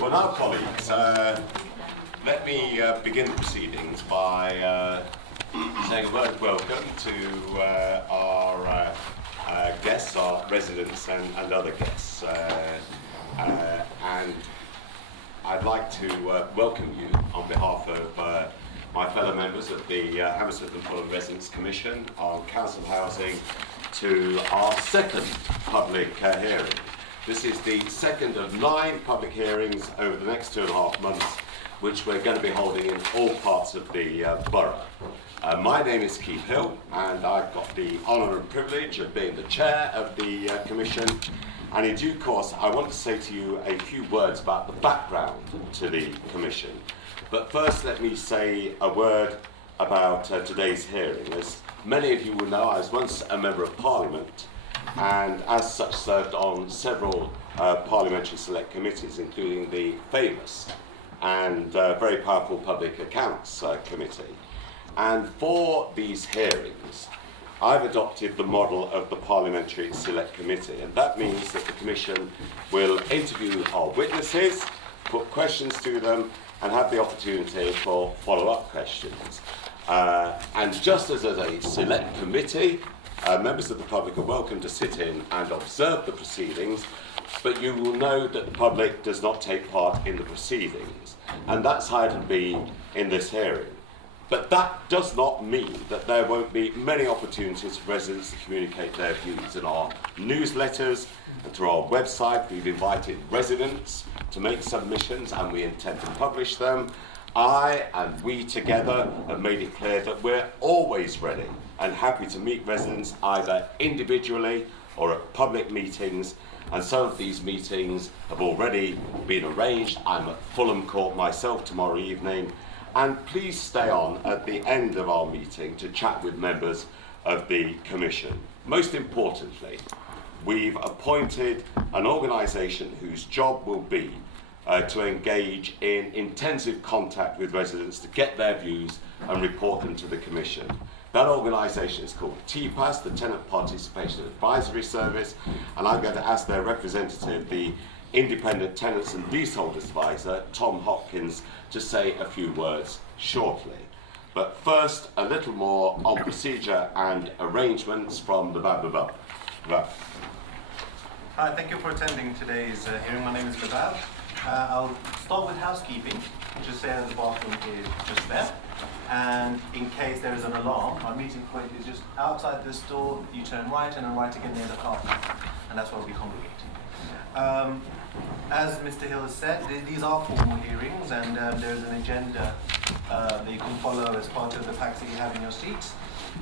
Well, now, colleagues, let me begin the proceedings by saying a word of welcome to our guests, our residents and other guests. And I'd like to welcome you on behalf of my fellow members of the Hammersmith and Fulham Residents Commission on Council Housing to our second public hearing. This is the second of 9 public hearings over the next 2.5 months, which we're going to be holding in all parts of the borough. My name is Keith Hill, and I've got the honour and privilege of being the chair of the Commission. And in due course, I want to say to you a few words about the background to the Commission. But first, let me say a word about today's hearing. As many of you will know, I was once a Member of Parliament, and as such served on several parliamentary select committees, including the famous and very powerful Public Accounts Committee. And for these hearings, I've adopted the model of the Parliamentary Select Committee, and that means that the Commission will interview our witnesses, put questions to them, and have the opportunity for follow-up questions. And just as a select committee, members of the public are welcome to sit in and observe the proceedings, but you will know that the public does not take part in the proceedings, and that's how it'll be in this hearing. But that does not mean that there won't be many opportunities for residents to communicate their views. In our newsletters and through our website, we've invited residents to make submissions, and we intend to publish them. I and we together have made it clear that we're always ready and happy to meet residents either individually or at public meetings, and some of these meetings have already been arranged. I'm at Fulham Court myself tomorrow evening, and please stay on at the end of our meeting to chat with members of the Commission. Most importantly, we've appointed an organisation whose job will be to engage in intensive contact with residents to get their views and report them to the Commission. That organisation is called TPAS, the Tenant Participation Advisory Service, and I'm going to ask their representative, the Independent Tenants and Leaseholders Advisor, Tom Hopkins, to say a few words shortly. But first, a little more on procedure and arrangements from the Babab. Hi, thank you for attending today's hearing. My name is Babab. I'll start with housekeeping. Just say that the bathroom is just there. And in case there is an alarm, our meeting point is just outside this door. You turn right and then right again near the car park. And that's where we'll be congregating. As Mr. Hill has said, these are formal hearings, and there's an agenda that you can follow as part of the packs that you have in your seats.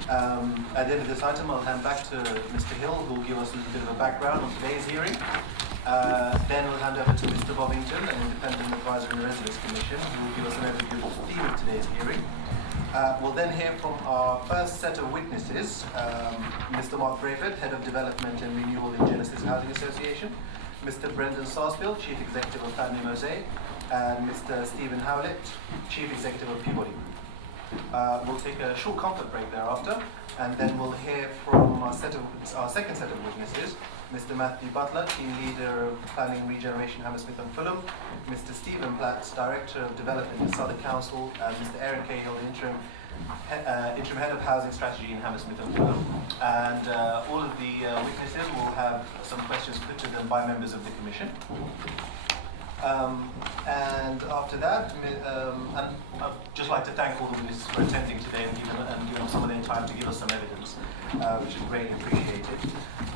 At the end of this item, I'll hand back to Mr. Hill, who will give us a little bit of a background on today's hearing. Then we'll hand over to Mr. Bovington, an independent advisor in the Residents Commission, who will give us an overview of the theme of today's hearing. We'll then hear from our first set of witnesses, Mr. Mark Brayford, Head of Development and Renewal in Genesis Housing Association, Mr. Brendan Sarsfield, Chief Executive of Family Mosaic, and Mr. Stephen Howlett, Chief Executive of Peabody. We'll take a short comfort break thereafter, and then we'll hear from our second set of witnesses, Mr. Matthew Butler, Team Leader of Planning and Regeneration, Hammersmith and Fulham, Mr. Stephen Platts, Director of Development in Southern Council, and Mr. Aaron Cahill, Interim Head of Housing Strategy in Hammersmith and Fulham. And all of the witnesses will have some questions put to them by members of the Commission. And after that, I'd just like to thank all the witnesses for attending today and giving us some of their time to give us some evidence, which is greatly appreciated.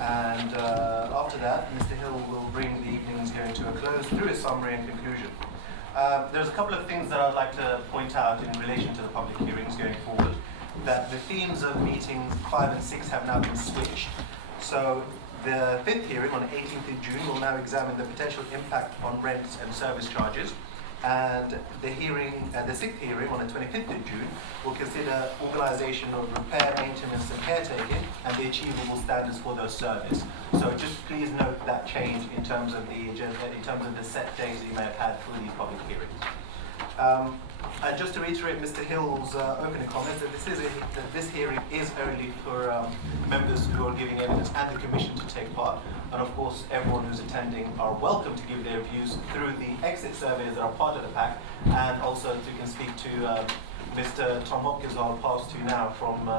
And after that, Mr. Hill will bring the evening's hearing to a close through his summary and conclusion. There's a couple of things that I'd like to point out in relation to the public hearings going forward, that the themes of meetings 5 and 6 have now been switched. So the 5th hearing on 18th of June will now examine the potential impact on rents and service charges, and the 6th hearing on the 25th of June will consider organisation of repair, maintenance and caretaking and the achievable standards for those services. So just please note that change in terms of the agenda, in terms of the set days that you may have had for these public hearings. And just to reiterate Mr. Hill's opening comments, that this hearing is only for members who are giving evidence and the Commission to take part. And of course, everyone who's attending are welcome to give their views through the exit surveys that are part of the pack, and also you can speak to Mr. Tom Hopkins, who I'll pass to now from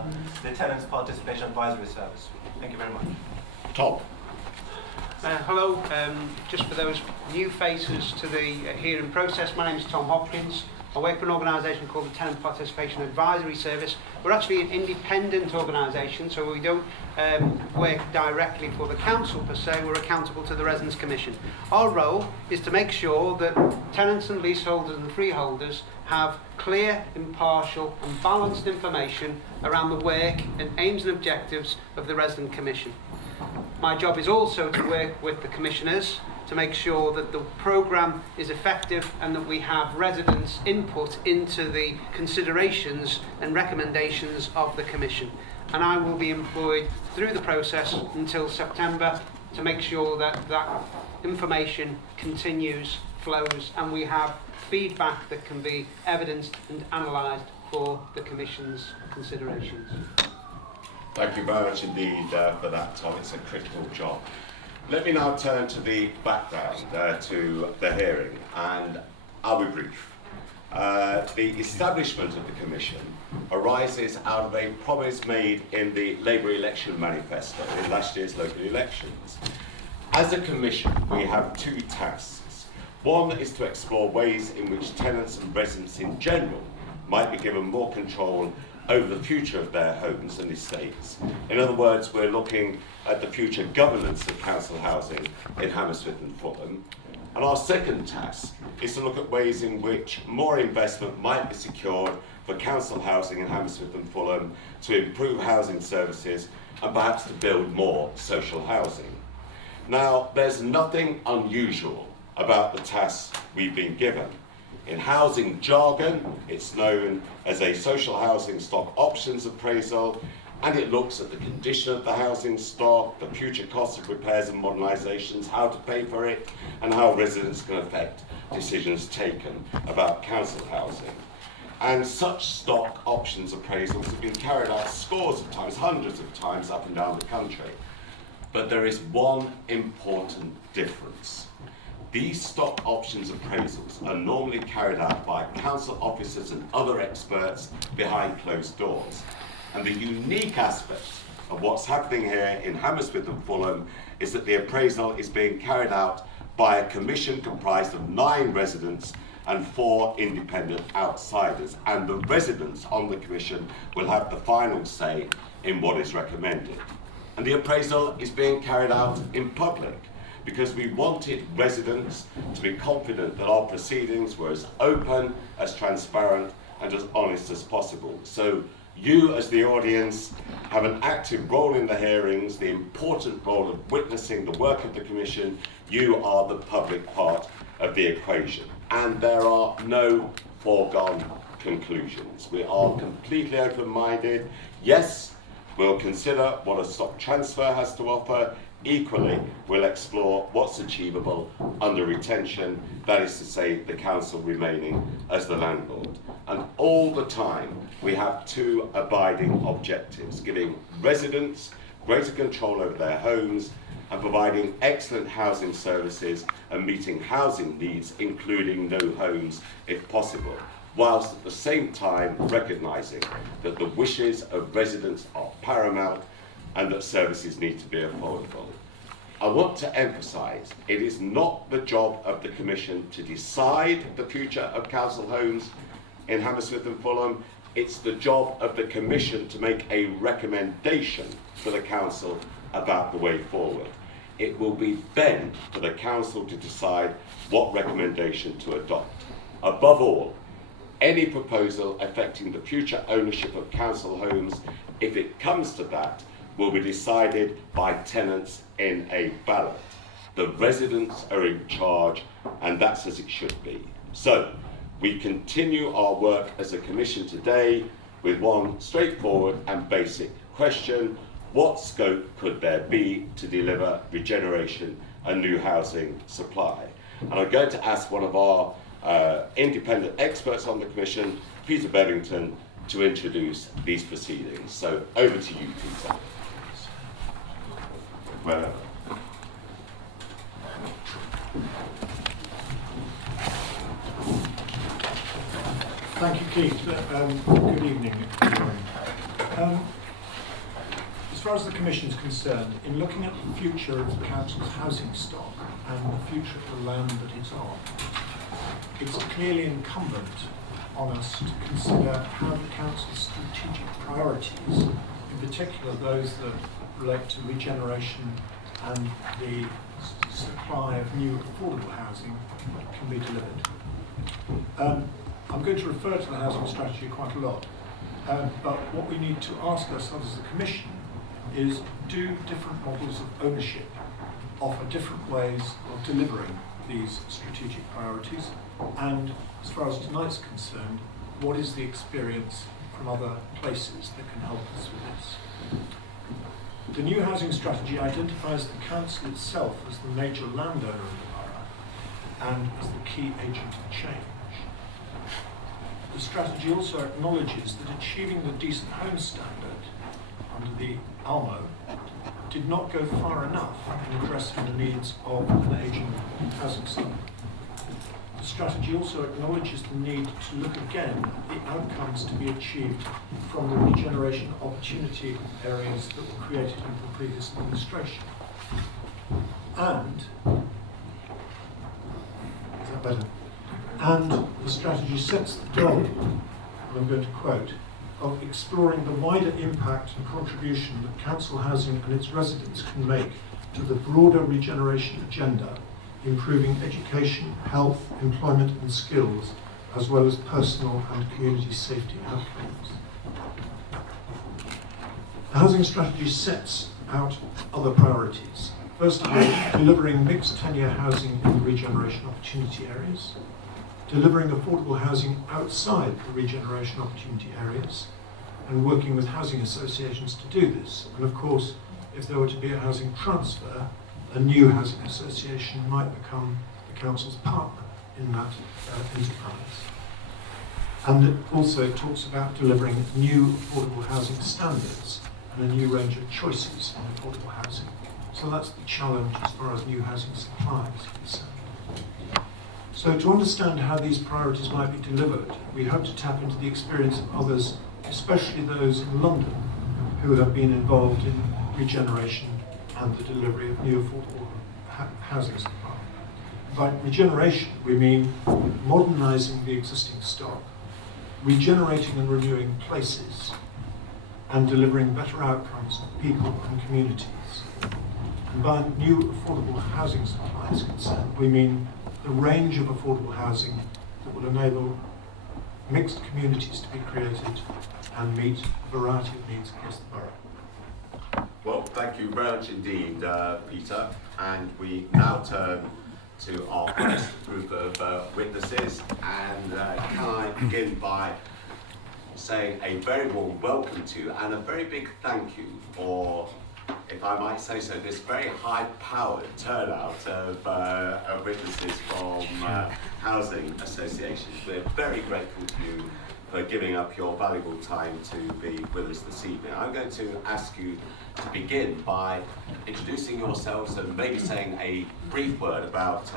the Tenants Participation Advisory Service. Thank you very much. Tom. Hello, just for those new faces to the hearing process, my name is Tom Hopkins. I work for an organisation called the Tenant Participation Advisory Service. We're actually an independent organisation, so we don't work directly for the council per se, we're accountable to the Residents' Commission. Our role is to make sure that tenants and leaseholders and freeholders have clear, impartial and balanced information around the work and aims and objectives of the Residents' Commission. My job is also to work with the commissioners to make sure that the programme is effective and that we have residents' input into the considerations and recommendations of the Commission. And I will be employed through the process until September to make sure that that information continues, flows, and we have feedback that can be evidenced and analysed for the Commission's considerations. Thank you very much indeed for that, Tom. It's a critical job. Let me now turn to the background to the hearing, and I'll be brief. The establishment of the Commission arises out of a promise made in the Labour election manifesto in last year's local elections. As a Commission, we have two tasks. One is to explore ways in which tenants and residents in general might be given more control over the future of their homes and estates. In other words, we're looking at the future governance of council housing in Hammersmith and Fulham. And our second task is to look at ways in which more investment might be secured for council housing in Hammersmith and Fulham to improve housing services and perhaps to build more social housing. Now, there's nothing unusual about the tasks we've been given. In housing jargon, it's known as a social housing stock options appraisal, and it looks at the condition of the housing stock, the future costs of repairs and modernisations, how to pay for it, and how residents can affect decisions taken about council housing. And such stock options appraisals have been carried out scores of times, hundreds of times up and down the country. But there is one important difference. These stock options appraisals are normally carried out by council officers and other experts behind closed doors. And the unique aspect of what's happening here in Hammersmith and Fulham is that the appraisal is being carried out by a commission comprised of 9 residents and 4 independent outsiders. And the residents on the commission will have the final say in what is recommended. And the appraisal is being carried out in public, because we wanted residents to be confident that our proceedings were as open, as transparent, and as honest as possible. So you, as the audience, have an active role in the hearings, the important role of witnessing the work of the Commission. You are the public part of the equation. And there are no foregone conclusions. We are completely open-minded. Yes, we'll consider what a stock transfer has to offer. Equally, we'll explore what's achievable under retention, that is to say, the council remaining as the landlord. And all the time, we have 2 abiding objectives: giving residents greater control over their homes and providing excellent housing services and meeting housing needs, including no homes if possible, whilst at the same time recognising that the wishes of residents are paramount and that services need to be affordable. I want to emphasise, it is not the job of the Commission to decide the future of council homes in Hammersmith and Fulham. It's the job of the Commission to make a recommendation to the council about the way forward. It will be then for the council to decide what recommendation to adopt. Above all, any proposal affecting the future ownership of council homes, if it comes to that, will be decided by tenants in a ballot. The residents are in charge, and that's as it should be. So, we continue our work as a Commission today with one straightforward and basic question: what scope could there be to deliver regeneration and new housing supply? And I'm going to ask one of our independent experts on the Commission, Peter Bevington, to introduce these proceedings. So over to you, Peter. Wherever. Thank you, Keith. Good evening, everyone. As far as the Commission is concerned, in looking at the future of the Council's housing stock and the future of the land that it's on, it's clearly incumbent on us to consider how the Council's strategic priorities, in particular those that relate to regeneration and the supply of new affordable housing, can be delivered. I'm going to refer to the housing strategy quite a lot, but what we need to ask ourselves as a Commission is, do different models of ownership offer different ways of delivering these strategic priorities? And as far as tonight's concerned, what is the experience from other places that can help us with this? The new housing strategy identifies the Council itself as the major landowner of the borough and as the key agent of change. The strategy also acknowledges that achieving the decent home standard under the ALMO did not go far enough in addressing the needs of an ageing housing stock. The strategy also acknowledges the need to look again at the outcomes to be achieved from the regeneration opportunity areas that were created under the previous administration. And, is that better? And the strategy sets the goal, and I'm going to quote, of exploring the wider impact and contribution that council housing and its residents can make to the broader regeneration agenda, improving education, health, employment and skills, as well as personal and community safety outcomes. The housing strategy sets out other priorities. First of all, delivering mixed tenure housing in the regeneration opportunity areas, delivering affordable housing outside the regeneration opportunity areas, and working with housing associations to do this. And of course, if there were to be a housing transfer, a new housing association might become the council's partner in that enterprise. And it also talks about delivering new affordable housing standards and a new range of choices in affordable housing. So that's the challenge as far as new housing supply is concerned. So to understand how these priorities might be delivered, we hope to tap into the experience of others, especially those in London, who have been involved in regeneration and the delivery of new affordable housing supply. By regeneration, we mean modernising the existing stock, regenerating and renewing places, and delivering better outcomes for people and communities. And by new affordable housing supply is concerned, we mean the range of affordable housing that will enable mixed communities to be created and meet a variety of needs across the borough. Well, thank you very much indeed, Peter. And we now turn to our first group of witnesses. And can I begin by saying a very warm welcome to and a very big thank you for, if I might say so, this very high-powered turnout of witnesses from housing associations. We're very grateful to you for giving up your valuable time to be with us this evening. I'm going to ask you to begin by introducing yourselves and maybe saying a brief word about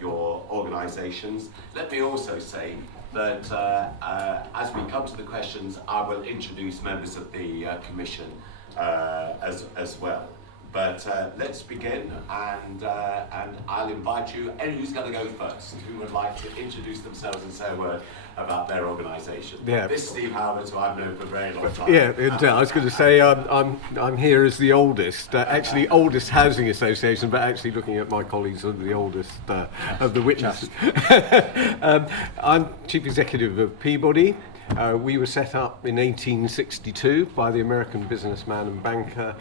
your organisations. Let me also say that as we come to the questions, I will introduce members of the Commission as well. But let's begin, and I'll invite you. Anyone who's going to go first, who would like to introduce themselves and say a word about their organisation? Yeah. This is Steve Howard, who I've known for a very long time. Yeah, I was going to say I'm here as the oldest, actually oldest housing association, but actually looking at my colleagues are the oldest of the witnesses. I'm chief executive of Peabody. We were set up in 1862 by the American businessman and banker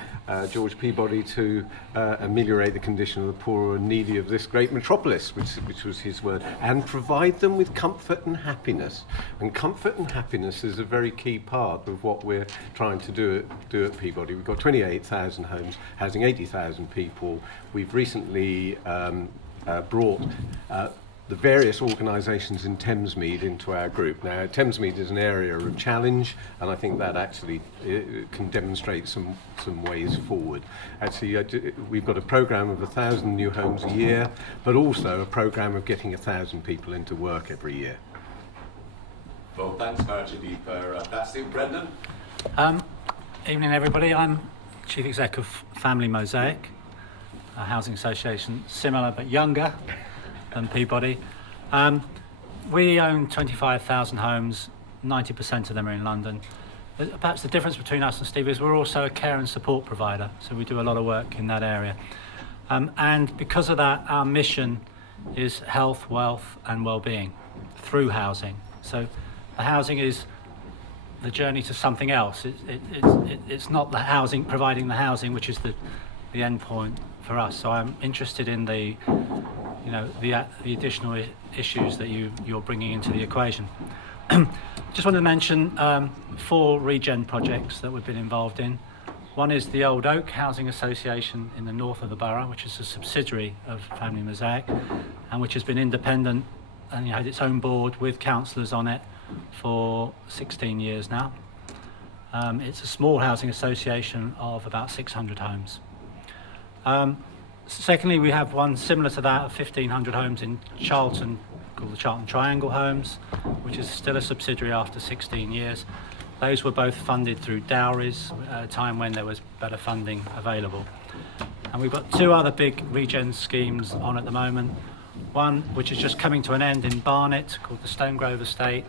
George Peabody to ameliorate the condition of the poor and needy of this great metropolis, which was his word, and provide them with comfort and happiness. And comfort and happiness is a very key part of what we're trying to do at Peabody. We've got 28,000 homes, housing 80,000 people. We've recently brought the various organisations in Thamesmead into our group. Now, Thamesmead is an area of challenge, and I think that actually can demonstrate some ways forward. Actually, we've got a programme of 1,000 new homes a year, but also a programme of getting 1,000 people into work every year. Well, thanks very much indeed for that, Steve. Brendan? Evening, everybody. I'm Chief Exec of Family Mosaic, a housing association similar but younger than Peabody. We own 25,000 homes, 90% of them are in London. Perhaps the difference between us and Steve is we're also a care and support provider, so we do a lot of work in that area. And because of that, our mission is health, wealth and well-being through housing. So the housing is the journey to something else. It's not the housing, providing the housing, which is the end point for us. So I'm interested in the additional issues that you're bringing into the equation. Just wanted to mention 4 regen projects that we've been involved in. One is the Old Oak Housing Association in the north of the borough, which is a subsidiary of Family Mosaic, and which has been independent and had its own board with councillors on it for 16 years now. It's a small housing association of about 600 homes. Secondly, we have one similar to that of 1,500 homes in Charlton called the Charlton Triangle Homes, which is still a subsidiary after 16 years. Those were both funded through dowries at a time when there was better funding available. And we've got 2 other big regen schemes on at the moment. One which is just coming to an end in Barnet called the Stonegrove Estate,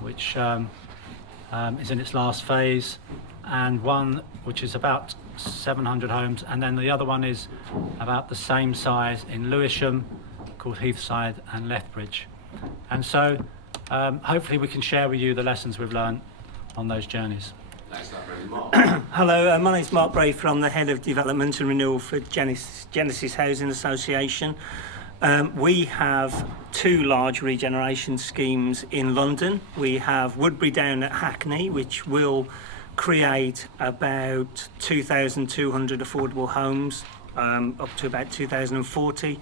which is in its last phase, and one which is about 700 homes, and then the other one is about the same size in Lewisham called Heathside and Lethbridge. And so hopefully we can share with you the lessons we've learned on those journeys. Thanks, Brendan. Mark? Hello, my name's Mark Braith. I'm the Head of Development and Renewal for Genesis Housing Association. We have 2 large regeneration schemes in London. We have Woodbury Down at Hackney, which will create about 2,200 affordable homes up to about 2040.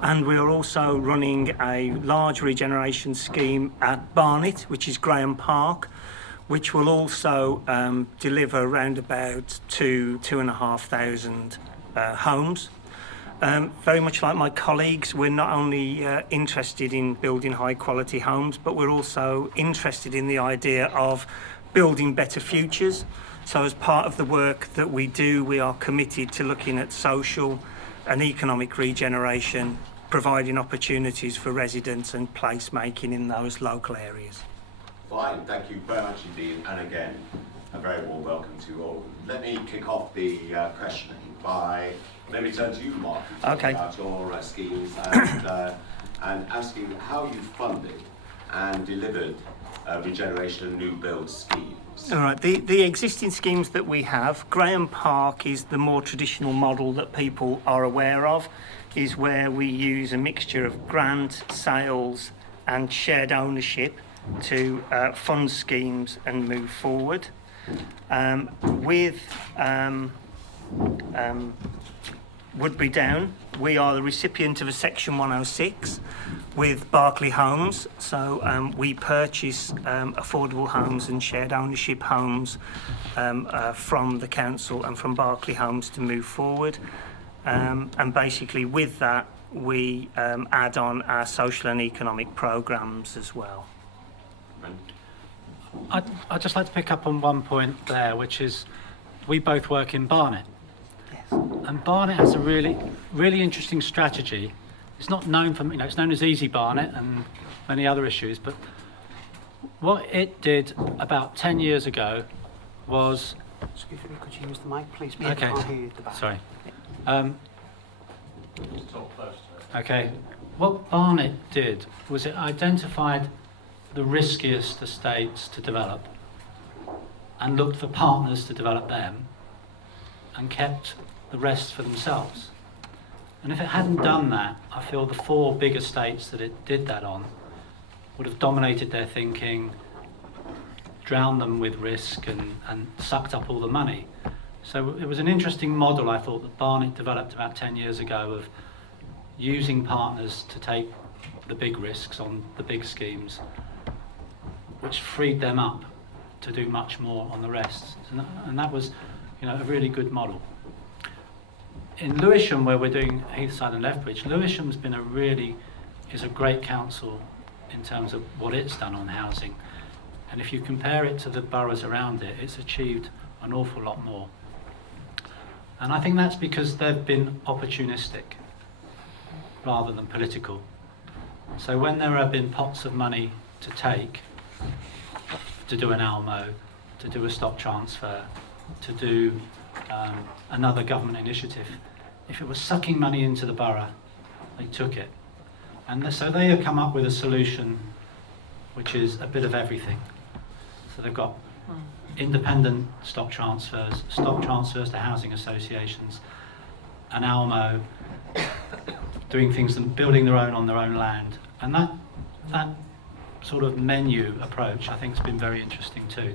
And we are also running a large regeneration scheme at Barnet, which is Graham Park, which will also deliver around about 2,500 homes. Very much like my colleagues, we're not only interested in building high quality homes, but we're also interested in the idea of building better futures. So as part of the work that we do, we are committed to looking at social and economic regeneration, providing opportunities for residents and placemaking in those local areas. Fine, thank you very much indeed, and again, a very warm welcome to you all. Let me kick off the questioning by, let me turn to you, Mark, to talk Okay. about your schemes and asking how you funded and delivered regeneration and new build schemes. All right, the existing schemes that we have, Graham Park is the more traditional model that people are aware of, is where we use a mixture of grant, sales and shared ownership to fund schemes and move forward. With Woodbury Down, we are the recipient of a Section 106 with Berkeley Homes. So we purchase affordable homes and shared ownership homes from the council and from Berkeley Homes to move forward. And basically with that, we add on our social and economic programmes as well. I'd just like to pick up on one point there, which is we both work in Barnet. Yes. And Barnet has a really, really interesting strategy. It's not known for, it's known as Easy Barnet and many other issues, but what it did about 10 years ago was... Excuse me, could you use the mic, please? We Okay, can't hear you at the back. sorry. Okay, what Barnet did was it identified the riskiest estates to develop and looked for partners to develop them and kept the rest for themselves. And if it hadn't done that, I feel the 4 big estates that it did that on would have dominated their thinking, drowned them with risk and sucked up all the money. So it was an interesting model, I thought, that Barnet developed about 10 years ago of using partners to take the big risks on the big schemes, which freed them up to do much more on the rest. And that was, you know, a really good model. In Lewisham, where we're doing Heathside and Lethbridge, Lewisham's been is a great council in terms of what it's done on housing. And if you compare it to the boroughs around it, it's achieved an awful lot more. And I think that's because they've been opportunistic rather than political. So when there have been pots of money to take, to do an Almo, to do a stock transfer, to do another government initiative, if it was sucking money into the borough, they took it. And so they have come up with a solution which is a bit of everything. So they've got independent stock transfers to housing associations, an Almo, doing things and building their own on their own land. And that sort of menu approach, I think, has been very interesting too.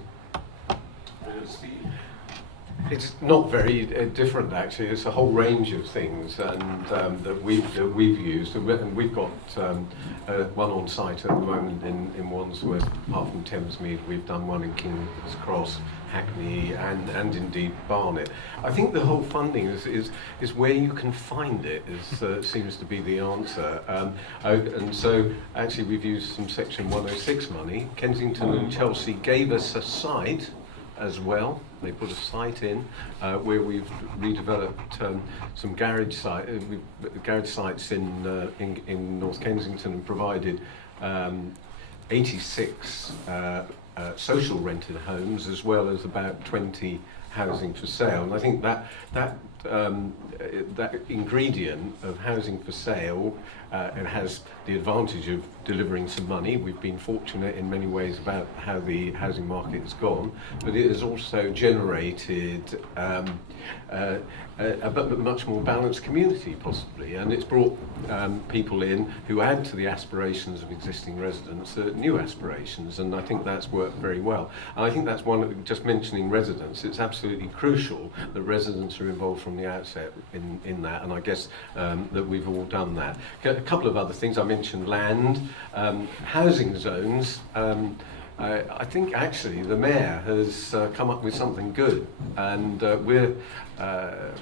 It's not very different, actually. It's a whole range of things, and that we've used, and we've got one on site at the moment in Wandsworth, apart from Thamesmead. We've done one in King's Cross, Hackney, and indeed Barnet. I think the whole funding is where you can find it seems to be the answer. And so actually we've used some Section 106 money. Kensington and Chelsea gave us a site as well. They put a site in where we've redeveloped some garage sites in North Kensington and provided 86 social rented homes, as well as about 20 housing for sale. And I think that ingredient of housing for sale, it has the advantage of delivering some money. We've been fortunate in many ways about how the housing market has gone, but it has also generated a much more balanced community, possibly, and it's brought people in who add to the aspirations of existing residents, new aspirations, and I think that's worked very well. And I think that's one, just mentioning residents, it's absolutely crucial that residents are involved from the outset in that, and I guess that we've all done that. A couple of other things, I mentioned land, housing zones. I think actually the Mayor has come up with something good, and we're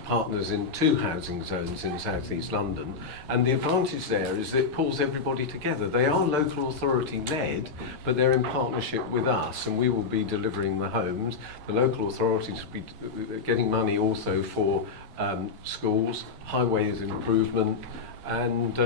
partners in 2 housing zones in South East London, and the advantage there is that it pulls everybody together. They are local authority led, but they're in partnership with us, and we will be delivering the homes. The local authorities will be getting money also for schools, highways improvement, and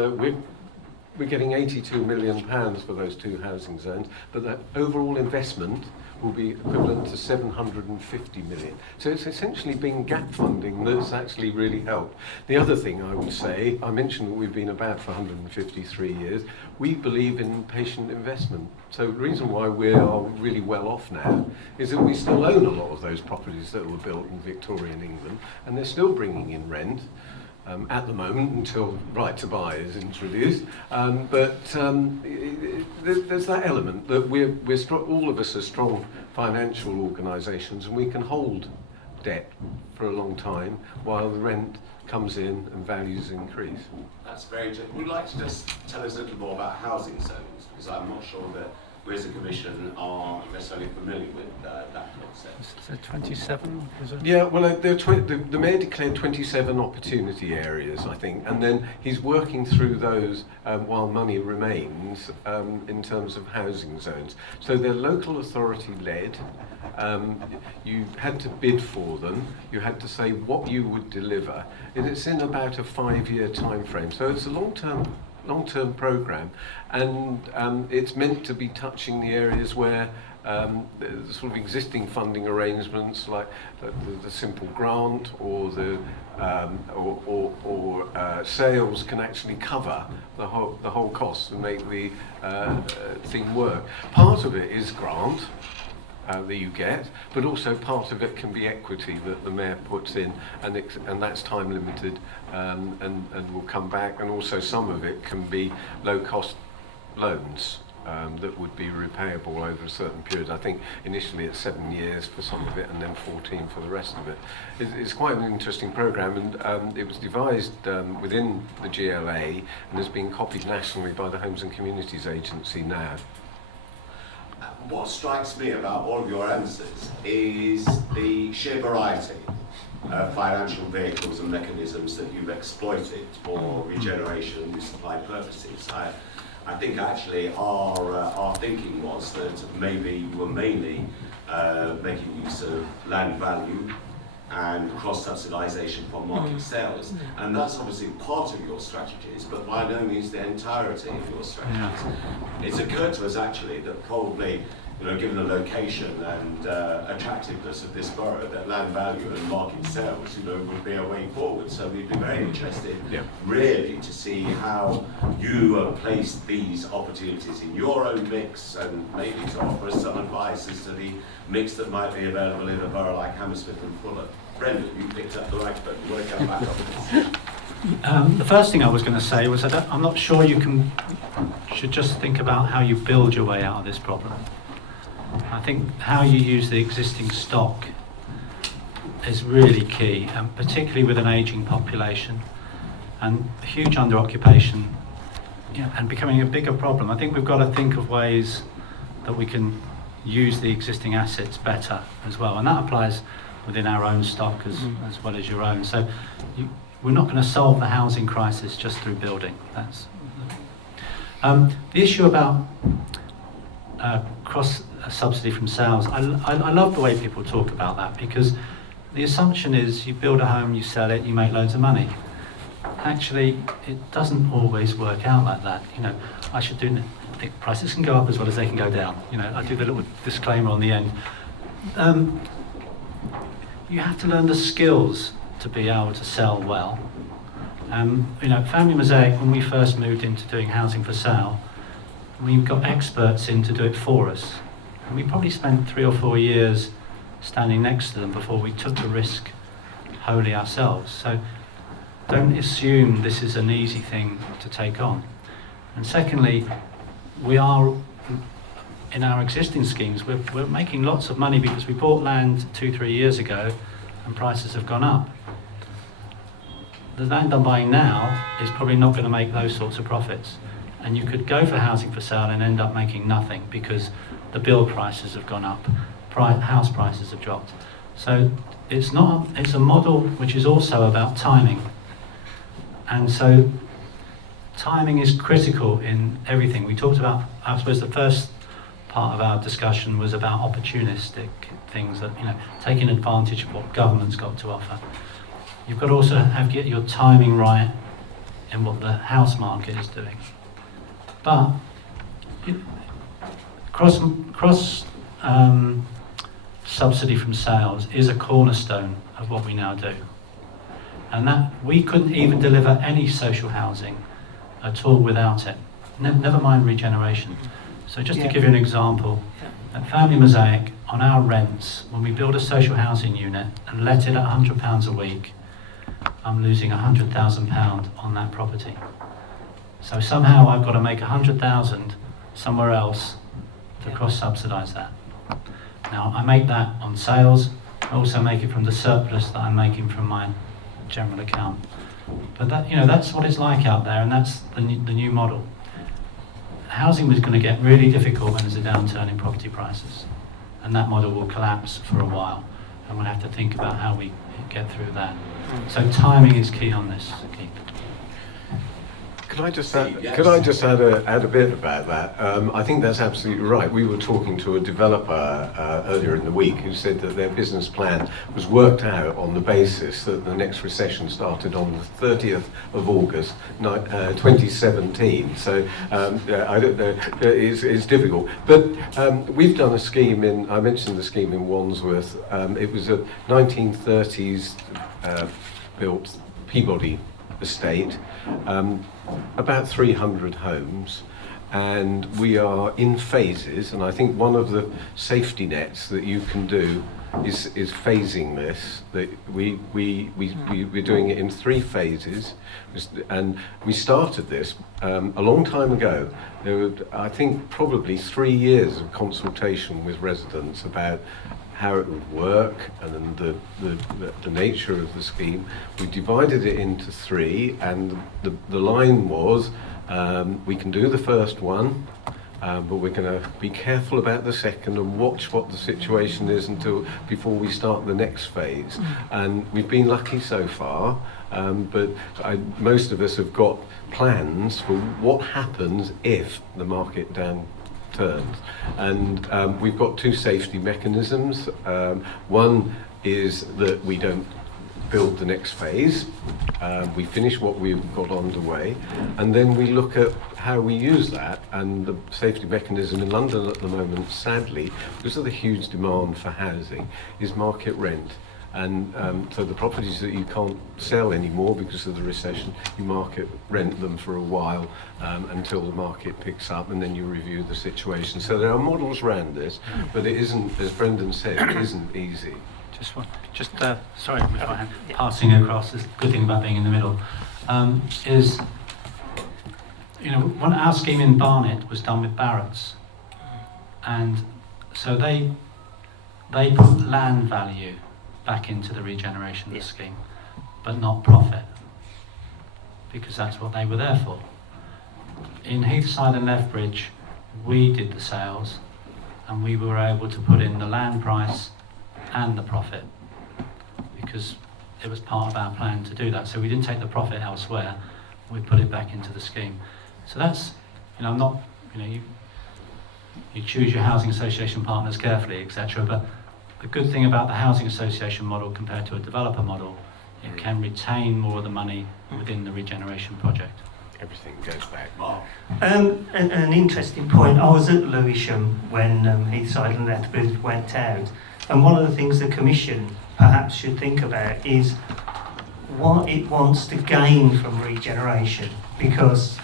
we're getting £82 million for those 2 housing zones, but that overall investment will be equivalent to 750 million. So it's essentially been gap funding that's actually really helped. The other thing I would say, I mentioned that we've been about for 153 years, we believe in patient investment. So the reason why we are really well off now is that we still own a lot of those properties that were built in Victorian England, and they're still bringing in rent. At the moment, until Right to Buy is introduced, but there's that element that we're all of us are strong financial organisations, and we can hold debt for a long time while the rent comes in and values increase. That's very interesting. Would you like to just tell us a little more about housing zones? Because I'm not sure that we as a Commission are necessarily familiar with that concept. Is it 27? Is it? Yeah, well, the Mayor declared 27 opportunity areas, I think, and then he's working through those while money remains in terms of housing zones. So they're local authority led. You had to bid for them. You had to say what you would deliver. And it's in about a 5-year time frame. So it's a long-term programme, and it's meant to be touching the areas where the sort of existing funding arrangements, like the simple grant or the sales, can actually cover the whole cost and make the thing work. Part of it is grant that you get, but also part of it can be equity that the Mayor puts in, and that's time limited and will come back, and also some of it can be low cost loans that would be repayable over a certain period. I think initially it's 7 years for some of it and then 14 for the rest of it. It's quite an interesting programme, and it was devised within the GLA and has been copied nationally by the Homes and Communities Agency now. What strikes me about all of your answers is the sheer variety of financial vehicles and mechanisms that you've exploited for regeneration and resupply purposes. I think actually our thinking was that maybe you were mainly making use of land value and cross-subsidisation from market sales. And that's obviously part of your strategies, but by no means the entirety of your strategies. It's occurred to us actually that probably, given the location and attractiveness of this borough, that land value and market sales, would be a way forward. So we'd be very interested, really, to see how you have placed these opportunities in your own mix, and maybe to offer us some advice as to the mix that might be available in a borough like Hammersmith and Fulham. Brendan, you picked up the right button. You want to come back on this? The first thing I was going to say was that I'm not sure should just think about how you build your way out of this problem. I think how you use the existing stock is really key, and particularly with an ageing population and huge under-occupation, and becoming a bigger problem. I think we've got to think of ways that we can use the existing assets better as well, and that applies within our own stock as well as your own. So we're not going to solve the housing crisis just through building. That's the issue about cross subsidy from sales. I love the way people talk about that, because the assumption is you build a home, you sell it, you make loads of money. Actually, it doesn't always work out like that. I think prices can go up as well as they can go down. I do the little disclaimer on the end. You have to learn the skills to be able to sell well. Family Mosaic, when we first moved into doing housing for sale, we got experts in to do it for us. And we probably spent 3 or 4 years standing next to them before we took the risk wholly ourselves. So don't assume this is an easy thing to take on. And secondly, we are, in our existing schemes, we're making lots of money because we bought land 2-3 years ago and prices have gone up. The land I'm buying now is probably not going to make those sorts of profits. And you could go for housing for sale and end up making nothing because the build prices have gone up, house prices have dropped. So it's a model which is also about timing. And so timing is critical in everything. We talked about, I suppose the first part of our discussion was about opportunistic things, that taking advantage of what government's got to offer. You've got to also get your timing right in what the house market is doing. But cross subsidy from sales is a cornerstone of what we now do, and that we couldn't even deliver any social housing at all without it. Never mind regeneration. So just to give you an example, at Family Mosaic, on our rents, when we build a social housing unit and let it at £100 a week, I'm losing £100,000 on that property. So somehow I've got to make 100,000 somewhere else to cross-subsidise that. Now I make that on sales. I also make it from the surplus that I'm making from my general account. But that's what it's like out there, and that's the new model. Housing was going to get really difficult when there's a downturn in property prices, and that model will collapse for a while, and we'll have to think about how we get through that. So timing is key on this, Keith. Could I just add a bit about that? I think that's absolutely right. We were talking to a developer earlier in the week who said that their business plan was worked out on the basis that the next recession started on the 30th of August 2017. So I don't know, it's difficult. But we've done a scheme I mentioned the scheme in Wandsworth. It was a 1930s built Peabody estate, about 300 homes, and we are in phases, and I think one of the safety nets that you can do is phasing this. That we're doing it in 3 phases, and we started this a long time ago. There were, I think, probably 3 years of consultation with residents about how it would work and the nature of the scheme. We divided it into 3, and the line was we can do the first one, but we're going to be careful about the second and watch what the situation is before we start the next phase. And we've been lucky so far, but most of us have got plans for what happens if the market turns. And we've got 2 safety mechanisms. One is that we don't build the next phase. We finish what we've got underway, and then we look at how we use that. And the safety mechanism in London at the moment, sadly, because of the huge demand for housing, is market rent. And so the properties that you can't sell anymore because of the recession, you market rent them for a while until the market picks up, and then you review the situation. So there are models around this, but it isn't, as Brendan said, it isn't easy. Sorry, beforehand, passing across, the good thing about being in the middle, is, when our scheme in Barnet was done with Barratt's, and so they put land value back into the regeneration scheme, but not profit, because that's what they were there for. In Heathside and Lethbridge, we did the sales, and we were able to put in the land price and the profit, because it was part of our plan to do that. So we didn't take the profit elsewhere, we put it back into the scheme. So that's, I'm not, you choose your housing association partners carefully, etc. But the good thing about the housing association model compared to a developer model, it can retain more of the money within the regeneration project. Everything goes back. An interesting point. I was at Lewisham when Heathside and Lethbridge went out, and one of the things the Commission perhaps should think about is what it wants to gain from regeneration, because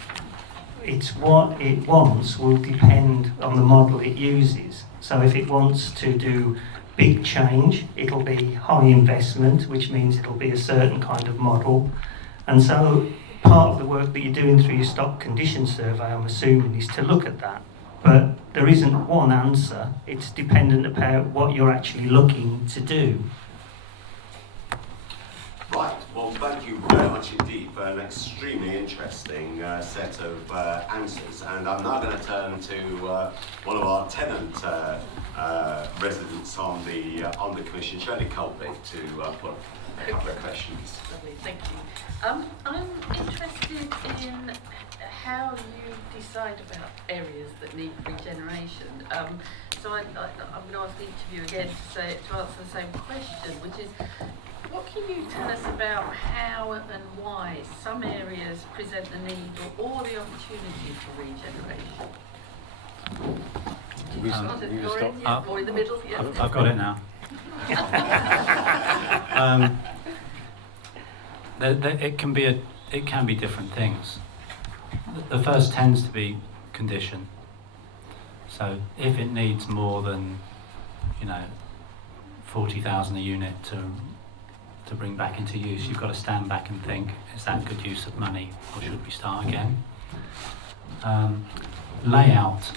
it's what it wants will depend on the model it uses. So if it wants to do big change, it'll be high investment, which means it'll be a certain kind of model. And so part of the work that you're doing through your stock condition survey, I'm assuming, is to look at that. But there isn't one answer. It's dependent upon what you're actually looking to do. Right, well, thank you very much indeed for an extremely interesting set of answers. And I'm now going to turn to one of our tenant residents on the Commission, Shirley Colby, to put a couple of questions. Lovely, thank you. I'm interested in how you decide about areas that need regeneration. So I'm going to ask each of you again to answer the same question, which is, what can you tell us about how and why some areas present the need or the opportunity for regeneration? Or in the middle? Yeah. I've got it now. It can be different things. The first tends to be condition. So if it needs more than 40,000 a unit to bring back into use, you've got to stand back and think, is that good use of money, or should we start again? Layout,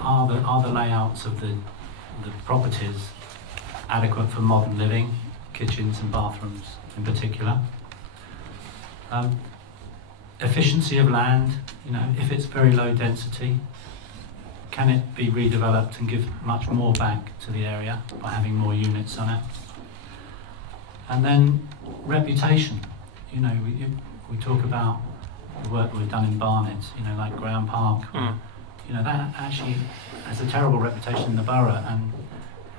are the layouts of the properties adequate for modern living, kitchens and bathrooms in particular? Efficiency of land, if it's very low density, can it be redeveloped and give much more back to the area by having more units on it? And then reputation. We talk about the work we've done in Barnet, like Graham Park. That actually has a terrible reputation in the borough, and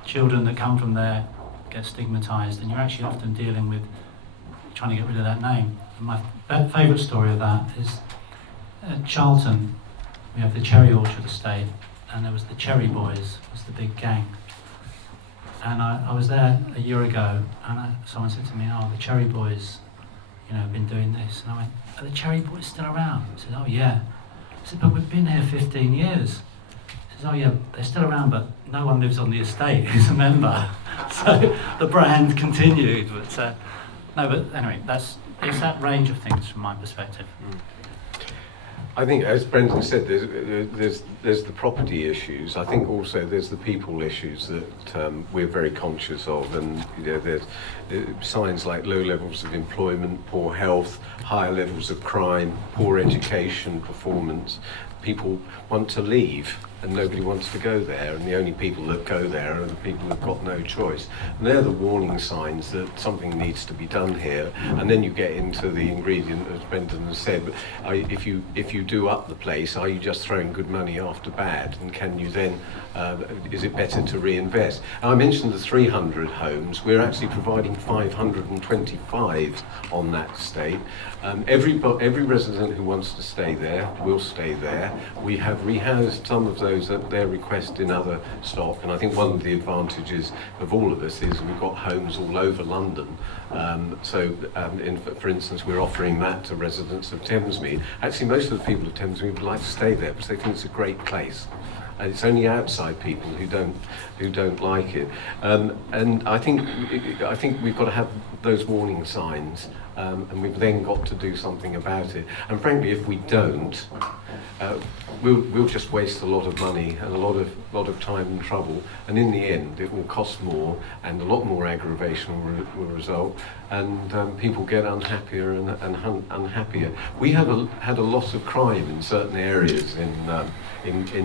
children that come from there get stigmatised, and you're actually often dealing with trying to get rid of that name. And my favourite story of that is at Charlton, we have the Cherry Orchard estate, and there was the Cherry Boys, was the big gang. And I was there a year ago, and someone said to me, the Cherry Boys, have been doing this. And I went, are the Cherry Boys still around? I said, oh yeah. I said, but we've been here 15 years. He says, oh yeah, they're still around, but no one lives on the estate who's a member. So the brand continued, but no. But anyway, it's that range of things from my perspective. I think, as Brendan said, there's the property issues. I think also there's the people issues that we're very conscious of, and there's signs like low levels of employment, poor health, higher levels of crime, poor education performance. People want to leave and nobody wants to go there, and the only people that go there are the people who've got no choice. And they're the warning signs that something needs to be done here. And then you get into the ingredient, as Brendan has said, if you do up the place, are you just throwing good money after bad? And can you then, is it better to reinvest? And I mentioned the 300 homes. We're actually providing 525 on that estate. Every resident who wants to stay there will stay there. We have rehoused some of those at their request in other stock, and I think one of the advantages of all of this is we've got homes all over London. For instance, we're offering that to residents of Thamesmead. Actually, most of the people of Thamesmead would like to stay there because they think it's a great place. And it's only outside people who don't like it. And I think we've got to have those warning signs, and we've then got to do something about it. And frankly, if we don't, we'll just waste a lot of money and a lot of time and trouble. And in the end, it will cost more, and a lot more aggravation will result, and people get unhappier and unhappier. We have had a lot of crime in certain areas in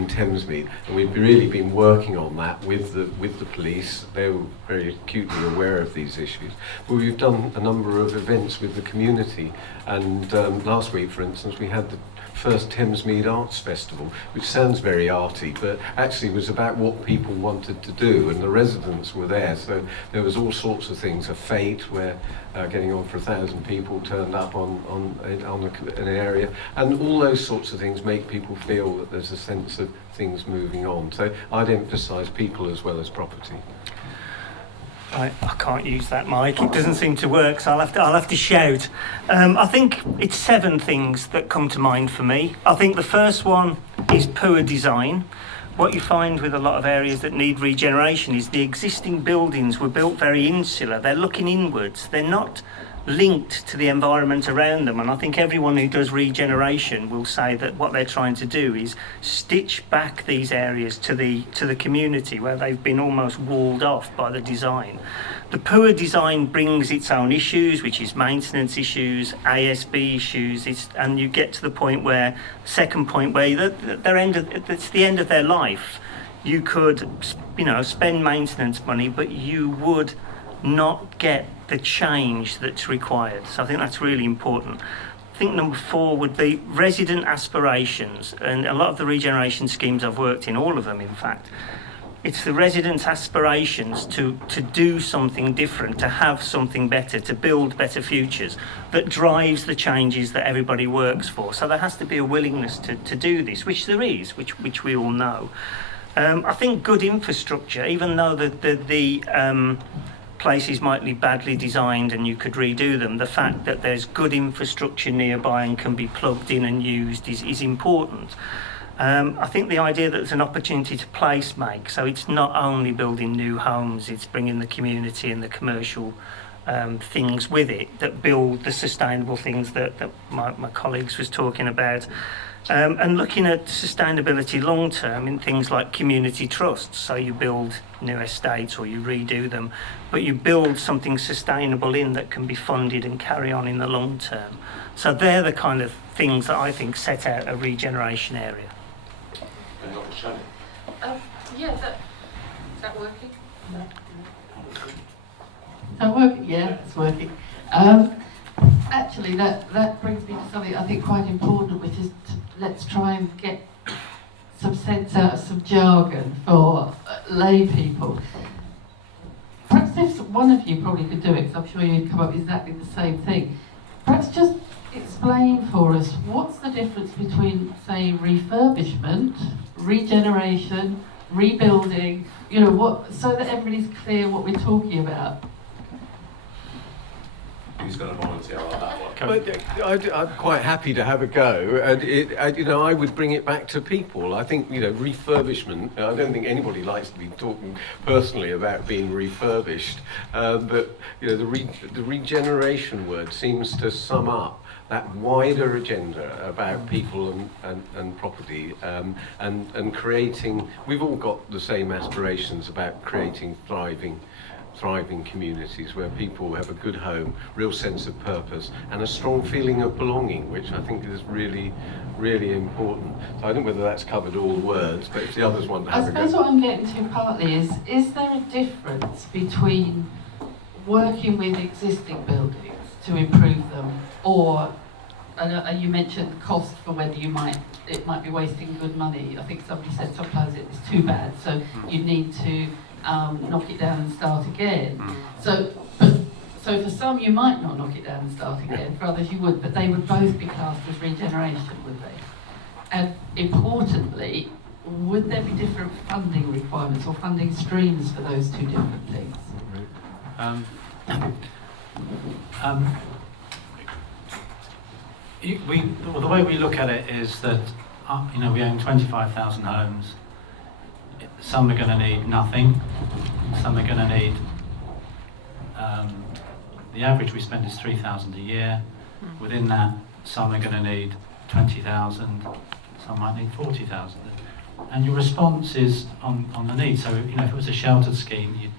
Thamesmead, and we've really been working on that with the police. They were very acutely aware of these issues. But we've done a number of events with the community, and last week, for instance, we had the first Thamesmead Arts Festival, which sounds very arty, but actually was about what people wanted to do, and the residents were there. So there was all sorts of things. A fete where getting on for 1,000 people turned up on an area, and all those sorts of things make people feel that there's a sense of things moving on. So I'd emphasise people as well as property. I can't use that mic. It doesn't seem to work, so I'll have to shout. I think it's 7 things that come to mind for me. I think the first one is poor design. What you find with a lot of areas that need regeneration is the existing buildings were built very insular. They're looking inwards. They're not linked to the environment around them, and I think everyone who does regeneration will say that what they're trying to do is stitch back these areas to the community where they've been almost walled off by the design. The poor design brings its own issues, which is maintenance issues, ASB issues, and you get to the point where, second point, where it's the end of their life. You could, spend maintenance money, but you would not get the change that's required. So I think that's really important. I think number 4 would be resident aspirations, and a lot of the regeneration schemes I've worked in, all of them in fact, it's the residents' aspirations to do something different, to have something better, to build better futures, that drives the changes that everybody works for. So there has to be a willingness to do this, which there is, which we all know. I think good infrastructure, even though the places might be badly designed and you could redo them, the fact that there's good infrastructure nearby and can be plugged in and used is important. I think the idea that there's an opportunity to place make, so it's not only building new homes, it's bringing the community and the commercial things with it that build the sustainable things that my colleagues was talking about. And looking at sustainability long term in things like community trusts. So you build new estates or you redo them, but you build something sustainable in that can be funded and carry on in the long term. So they're the kind of things that I think set out a regeneration area. Is that working? Yeah, it's working. Actually, that brings me to something I think quite important, which is let's try and get some sense out of some jargon for lay people. Perhaps if one of you probably could do it, because I'm sure you'd come up with exactly the same thing. Perhaps just explain for us what's the difference between, say, refurbishment, regeneration, rebuilding, so that everybody's clear what we're talking about. Who's going to volunteer on that one? I'm quite happy to have a go, and I would bring it back to people. I think refurbishment. I don't think anybody likes to be talking personally about being refurbished, but the regeneration word seems to sum up that wider agenda about people and property, and creating. We've all got the same aspirations about creating thriving communities where people have a good home, real sense of purpose, and a strong feeling of belonging, which I think is really, really important. So I don't know whether that's covered all the words, but if the others want to have I a suppose go. what I'm getting to partly is there a difference between working with existing buildings to improve them, or you mentioned cost for whether it might be wasting good money. I think somebody said sometimes it's too bad, so you need to knock it down and start again. So for some you might not knock it down and start again, for others you would, but they would both be classed as regeneration, would they? And importantly, would there be different funding requirements or funding streams for those two different things? The way we look at it is that we own 25,000 homes. Some are going to need nothing. Some are going to need. The average we spend is 3,000 a year. Within that, some are going to need 20,000. Some might need 40,000. And your response is on the need. So if it was a sheltered scheme,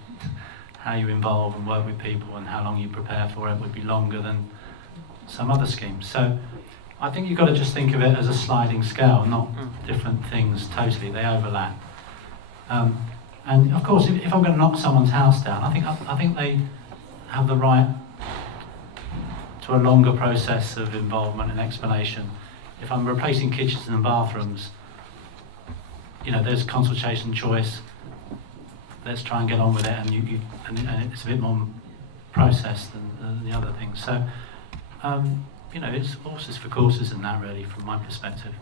how you involve and work with people and how long you prepare for it would be longer than some other schemes. So I think you've got to just think of it as a sliding scale, not different things totally. They overlap. And of course, if I'm going to knock someone's house down, I think they have the right to a longer process of involvement and explanation. If I'm replacing kitchens and bathrooms, there's consultation choice. Let's try and get on with it, and it's a bit more processed than the other things. So, it's horses for courses in that, really, from my perspective.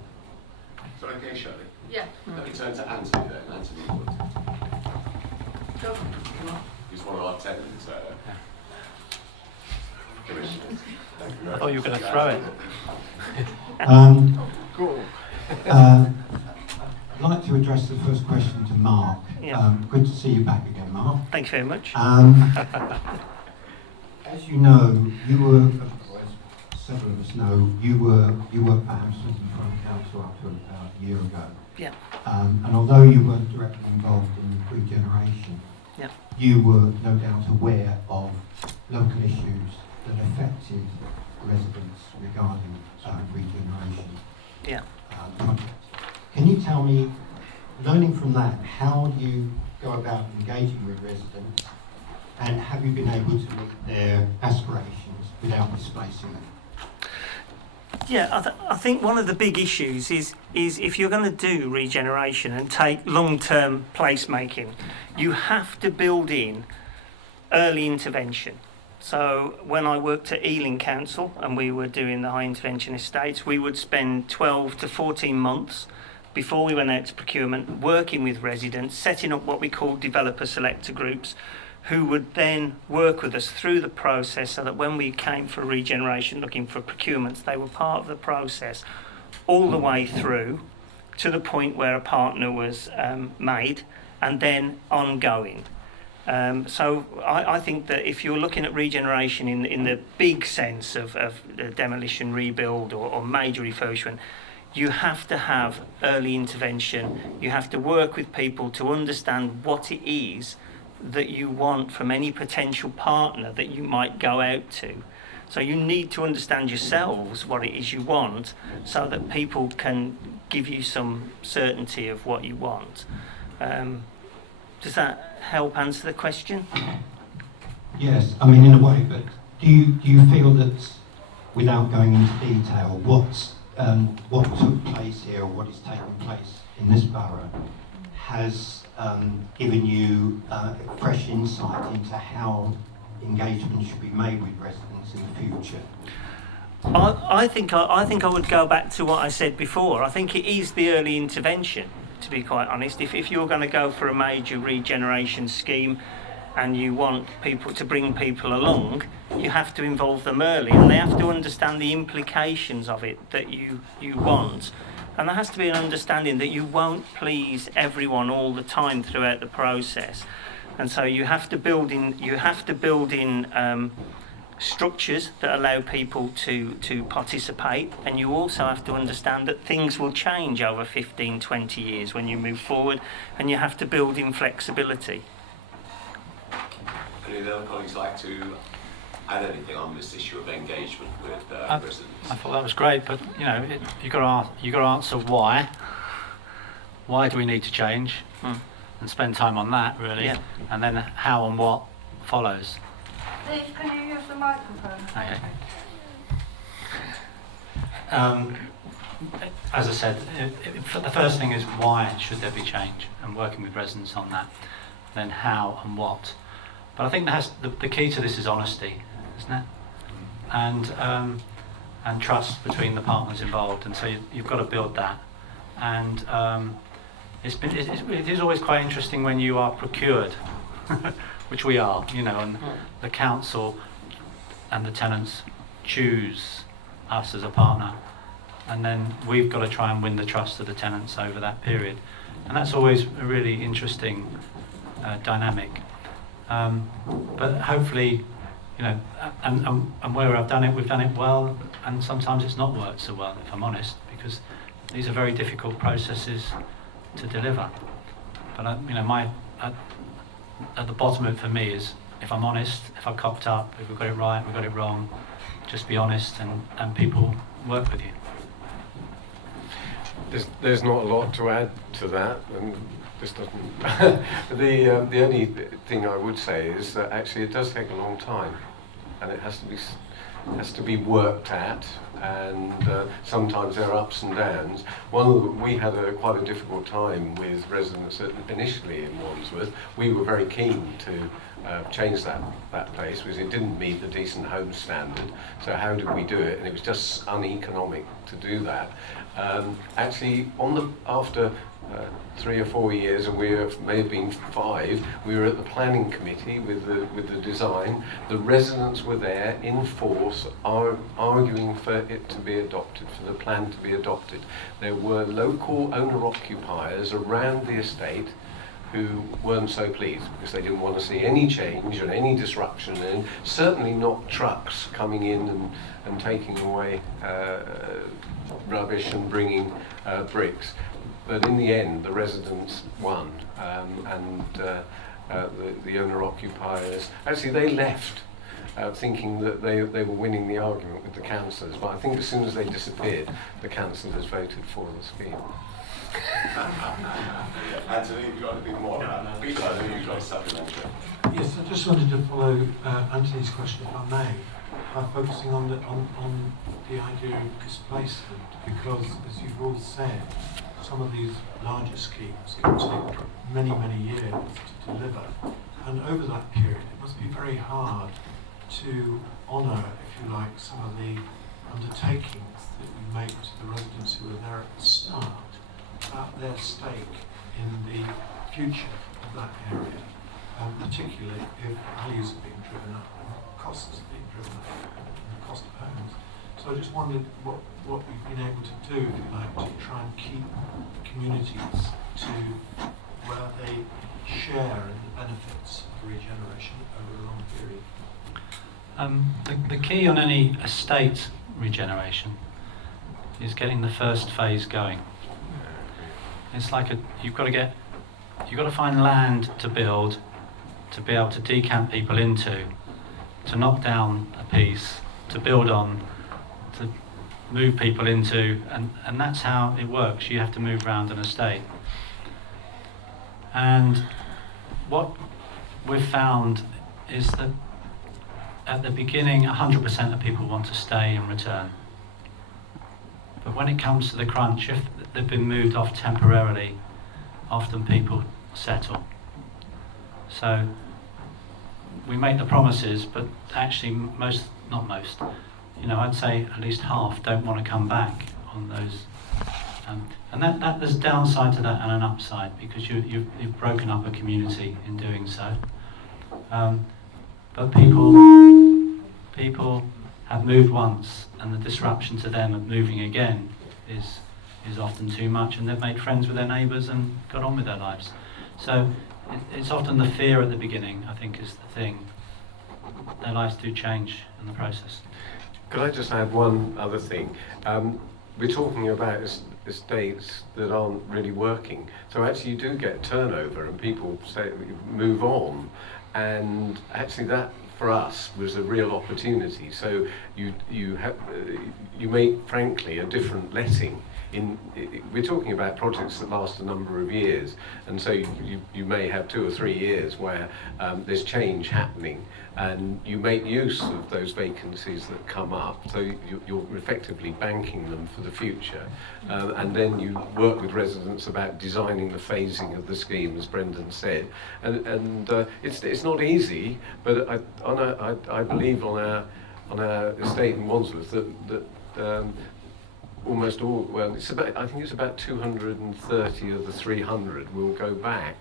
Is that okay, Shirley? Yeah. Let me turn to Anthony then. Anthony Wood. He's one of our tenants. Commissioners. I thought you were going to throw it. I'd like to address the first question to Mark. Yeah. Good to see you back again, Mark. Thank you very much. As you know, you were, as several of us know, you worked for Hammersmith and Front Council up to about a year ago. Yeah. And although you weren't directly involved in regeneration, Yeah. you were no doubt aware of local issues that affected residents regarding regeneration Yeah. projects. Can you tell me, learning from that, how do you go about engaging with residents, and have you been able to meet their aspirations without displacing them? Yeah, I think one of the big issues is if you're going to do regeneration and take long-term placemaking, you have to build in early intervention. So when I worked at Ealing Council and we were doing the high intervention estates, we would spend 12 to 14 months before we went out to procurement working with residents, setting up what we call developer selector groups, who would then work with us through the process so that when we came for regeneration looking for procurements, they were part of the process all the way through to the point where a partner was made and then ongoing. So I think that if you're looking at regeneration in the big sense of demolition, rebuild or major refurbishment, you have to have early intervention. You have to work with people to understand what it is that you want from any potential partner that you might go out to. So you need to understand yourselves what it is you want so that people can give you some certainty of what you want. Does that help answer the question? Yes, I mean in a way, but do you feel that, without going into detail, what took place here, or what is taking place in this borough, has given you fresh insight into how engagement should be made with residents in the future? I think I would go back to what I said before. I think it is the early intervention, to be quite honest. If you're going to go for a major regeneration scheme, and you want people to bring people along, you have to involve them early, and they have to understand the implications of it that you want. And there has to be an understanding that you won't please everyone all the time throughout the process. And so you have to build in structures that allow people to participate, and you also have to understand that things will change over 15, 20 years when you move forward, and you have to build in flexibility. Any of the other colleagues like to add anything on this issue of engagement with residents? I thought that was great, but you know, you've got to answer why. Why do we need to change? And spend time on that, really. Yeah. And then how and what follows. Steve, can you use the microphone? Okay. As I said, the first thing is why should there be change, and working with residents on that. Then how and what. But I think the key to this is honesty, isn't it? And trust between the partners involved. And so you've got to build that. And it is always quite interesting when you are procured, which we are, you know, and the council and the tenants choose us as a partner, and then we've got to try and win the trust of the tenants over that period, and that's always a really interesting dynamic. But hopefully, you know, and where I've done it, we've done it well, and sometimes it's not worked so well, if I'm honest, because these are very difficult processes to deliver. But you know, at the bottom of it for me is, if I'm honest, if I cocked up, if we've got it right, we've got it wrong, just be honest, and people work with you. There's not a lot to add to that, and this doesn't. The only thing I would say is that actually it does take a long time, and it has to be worked at, and sometimes there are ups and downs. We had quite a difficult time with residents initially in Wandsworth. We were very keen to change that place because it didn't meet the decent home standard. So how did we do it? And it was just uneconomic to do that. Actually, after 3 or 4 years, and may have been 5, we were at the planning committee with the design. The residents were there in force, arguing for it to be adopted, for the plan to be adopted. There were local owner-occupiers around the estate who weren't so pleased because they didn't want to see any change and any disruption, and certainly not trucks coming in and taking away rubbish and bringing bricks. But in the end, the residents won, and the owner-occupiers, actually they left thinking that they were winning the argument with the councillors, but I think as soon as they disappeared, the councillors voted for the scheme. Anthony, have you got anything more? Peter, I know you've got a supplementary. Yes, I just wanted to follow Anthony's question, if I may, by focusing on the idea of displacement, because as you've all said, some of these larger schemes can take many, many years to deliver, and over that period it must be very hard to honour, if you like, some of the undertakings that we make to the residents who are there at the start about their stake in the future of that area, particularly if values are being driven up and costs are being driven up and the cost of homes. So I just wondered what we've been able to do, if you like, to try and keep communities to where they share in the benefits of regeneration over a long period. The key on any estate regeneration is getting the first phase going. It's like you've got to find land to build, to be able to decamp people into, to knock down a piece, to build on, to move people into, and that's how it works. You have to move around an estate. And what we've found is that at the beginning 100% of people want to stay and return. But when it comes to the crunch, if they've been moved off temporarily, often people settle. So we make the promises, but actually not most, I'd say at least half don't want to come back on those. And that there's a downside to that and an upside, because you've broken up a community in doing so. But people have moved once, and the disruption to them of moving again is often too much, and they've made friends with their neighbours and got on with their lives. So it's often the fear at the beginning, I think, is the thing. Their lives do change in the process. Could I just add one other thing? We're talking about estates that aren't really working. So actually you do get turnover and people say move on, and actually that for us was a real opportunity. So you make frankly a different letting. We're talking about projects that last a number of years, and so you may have 2 or 3 years where there's change happening, and you make use of those vacancies that come up, so you're effectively banking them for the future, and then you work with residents about designing the phasing of the scheme, as Brendan said, and it's not easy, but I believe on our estate in Wandsworth that almost all, well, I think it's about 230 of the 300 will go back.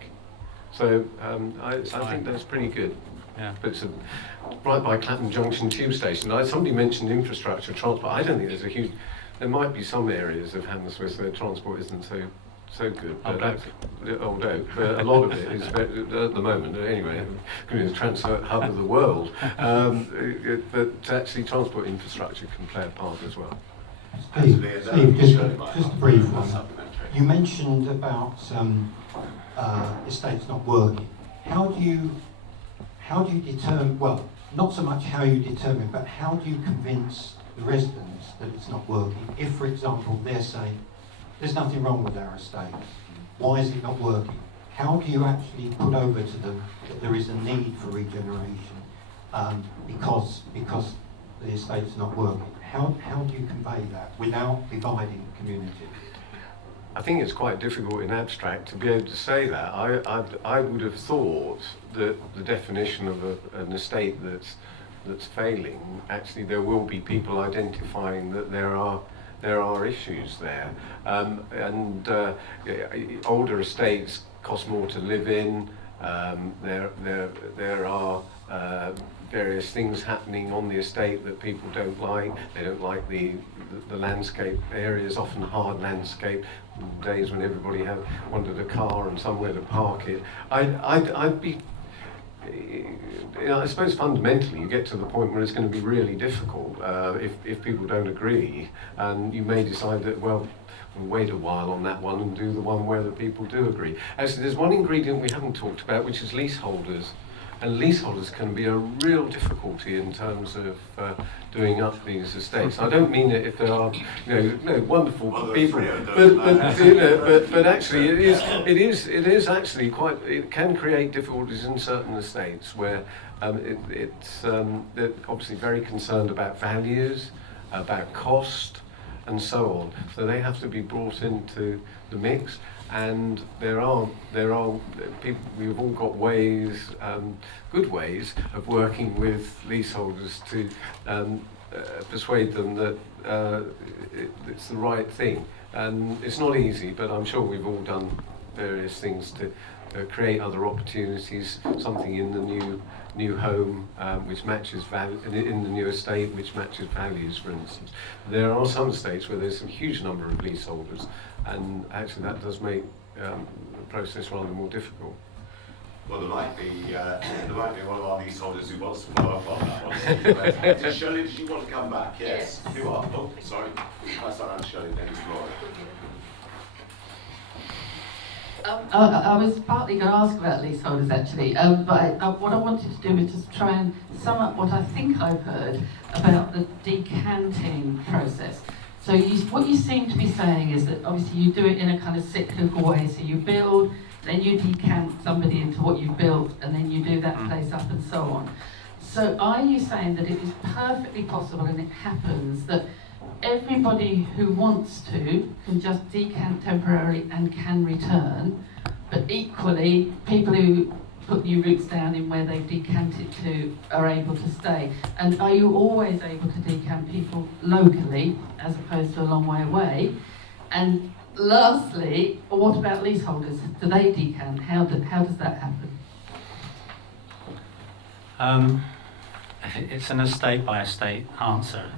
So I think that's pretty good. Yeah. But it's right by Clapham Junction tube station. Somebody mentioned infrastructure, transport. I don't think there's a huge. There might be some areas of Hammersmith where transport isn't so good. But Old Oak. But a lot of it is at the moment. Anyway, the transport hub of the world. But actually, transport infrastructure can play a part as well. Steve, just a brief one. You mentioned about estates not working. How do you determine, well, not so much how you determine, but how do you convince the residents that it's not working? If, for example, they're saying, there's nothing wrong with our estate, why is it not working? How do you actually put over to them that there is a need for regeneration because the estate's not working? How do you convey that without dividing the community? I think it's quite difficult in abstract to be able to say that. I would have thought that the definition of an estate that's failing, actually there will be people identifying that there are issues there, and older estates cost more to live in. There are various things happening on the estate that people don't like. They don't like the landscape areas, often hard landscape, days when everybody wanted a car and somewhere to park it. I'd be, I suppose fundamentally you get to the point where it's going to be really difficult if people don't agree, and you may decide that, well, we'll wait a while on that one and do the one where the people do agree. Actually, there's one ingredient we haven't talked about, which is leaseholders. And leaseholders can be a real difficulty in terms of doing up these estates. I don't mean it if there are, wonderful people, but actually it is actually quite. It can create difficulties in certain estates where they're obviously very concerned about values, about cost, and so on. So they have to be brought into the mix. And there are people. We've all got ways, good ways of working with leaseholders to persuade them that it's the right thing. And it's not easy, but I'm sure we've all done various things to create other opportunities. Something in the new home which matches value, in the new estate which matches values, for instance. There are some estates where there's a huge number of leaseholders, and actually that does make the process rather more difficult. Well, there might be one of our leaseholders who wants to follow up on that one. Shirley, did you want to come back? Yes. You are. Oh, sorry. I start on Shirley, then it's Laura. I was partly going to ask about leaseholders actually, but what I wanted to do was just try and sum up what I think I've heard about the decanting process. So what you seem to be saying is that obviously you do it in a kind of cyclical way. So you build, then you decant somebody into what you've built, and then you do that place up and so on. So are you saying that it is perfectly possible, and it happens, that everybody who wants to can just decant temporarily and can return, but equally people who put new roots down in where they've decanted to are able to stay? And are you always able to decant people locally as opposed to a long way away? And lastly, what about leaseholders? Do they decant? How does that happen? It's an estate by estate answer.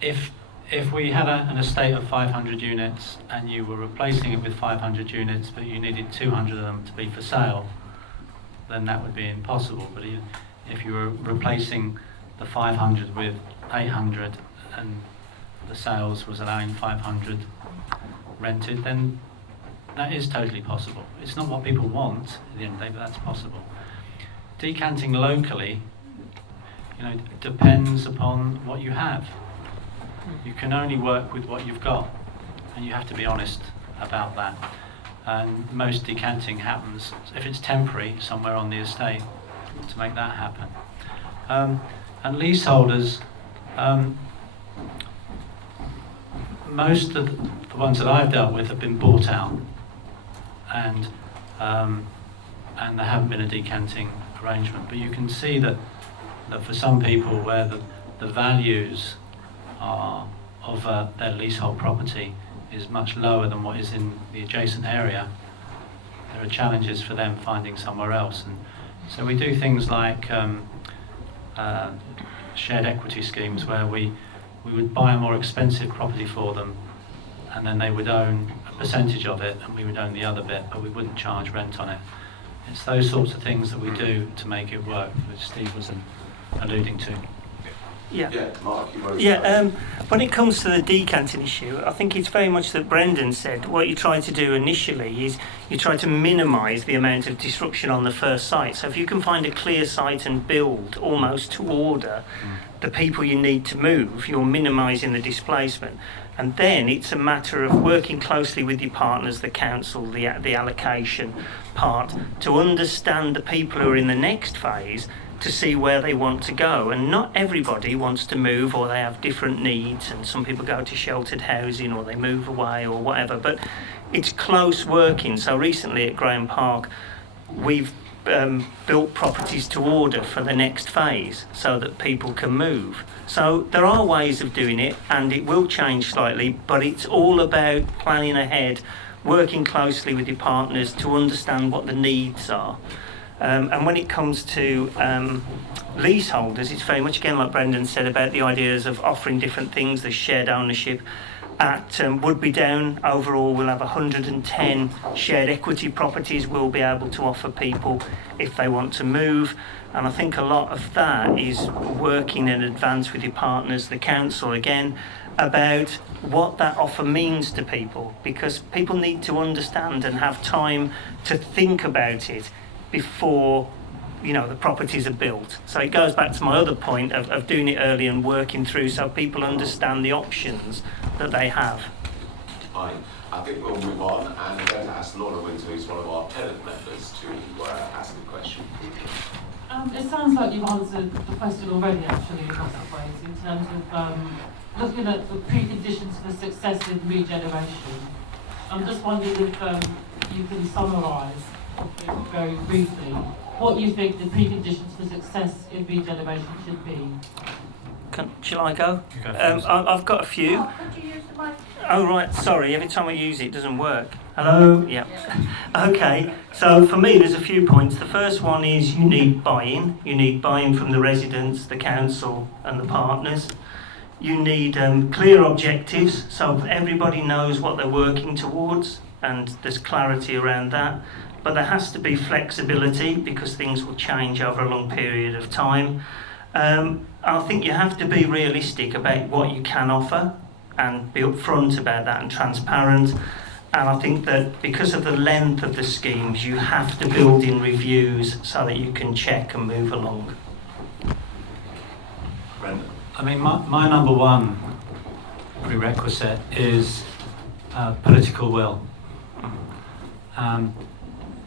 If we had an estate of 500 units and you were replacing it with 500 units, but you needed 200 of them to be for sale, then that would be impossible. But if you were replacing the 500 with 800 and the sales was allowing 500 rented, then that is totally possible. It's not what people want at the end of the day, but that's possible. Decanting locally, depends upon what you have. You can only work with what you've got, and you have to be honest about that. And most decanting happens, if it's temporary, somewhere on the estate to make that happen. And leaseholders, most of the ones that I've dealt with have been bought out, and there haven't been a decanting arrangement. But you can see that for some people where the values of their leasehold property is much lower than what is in the adjacent area, there are challenges for them finding somewhere else. And so we do things like shared equity schemes where we would buy a more expensive property for them, and then they would own a percentage of it and we would own the other bit, but we wouldn't charge rent on it. It's those sorts of things that we do to make it work, which Steve was alluding to. Yeah. Yeah, Mark, you want to Yeah, when it comes to the decanting issue, I think it's very much that Brendan said. What you try to do initially is you try to minimise the amount of disruption on the first site. So if you can find a clear site and build almost to order the people you need to move, you're minimising the displacement. And then it's a matter of working closely with your partners, the council, the allocation part, to understand the people who are in the next phase, to see where they want to go. And not everybody wants to move, or they have different needs, and some people go to sheltered housing or they move away or whatever, but it's close working. So recently at Graham Park we've built properties to order for the next phase so that people can move. So there are ways of doing it, and it will change slightly, but it's all about planning ahead, working closely with your partners to understand what the needs are. And when it comes to leaseholders, it's very much, again, like Brendan said, about the ideas of offering different things. There's shared ownership. At Woodby Down, overall, we'll have 110 shared equity properties we'll be able to offer people if they want to move. And I think a lot of that is working in advance with your partners, the council, again, about what that offer means to people, because people need to understand and have time to think about it before the properties are built. So it goes back to my other point of doing it early and working through so people understand the options that they have. Fine. I think we'll move on, and I'm going to ask Laura Winter, who's one of our tenant members, to ask the question. It sounds like you've answered the question already, actually, in lots of ways, in terms of looking at the preconditions for success in regeneration. I'm just wondering if you can summarise very briefly what you think the preconditions for success in regeneration should be. Shall I go? Go I've got a few. Could you use the mic? Oh, right, sorry, every time I use it, it doesn't work. Hello? Yeah. Okay, so for me, there's a few points. The first one is you need buy-in. You need buy-in from the residents, the council, and the partners. You need clear objectives, so everybody knows what they're working towards, and there's clarity around that. But there has to be flexibility, because things will change over a long period of time. I think you have to be realistic about what you can offer and be upfront about that and transparent. And I think that because of the length of the schemes, you have to build in reviews so that you can check and move along. Brendan. I mean, my number one prerequisite is political will.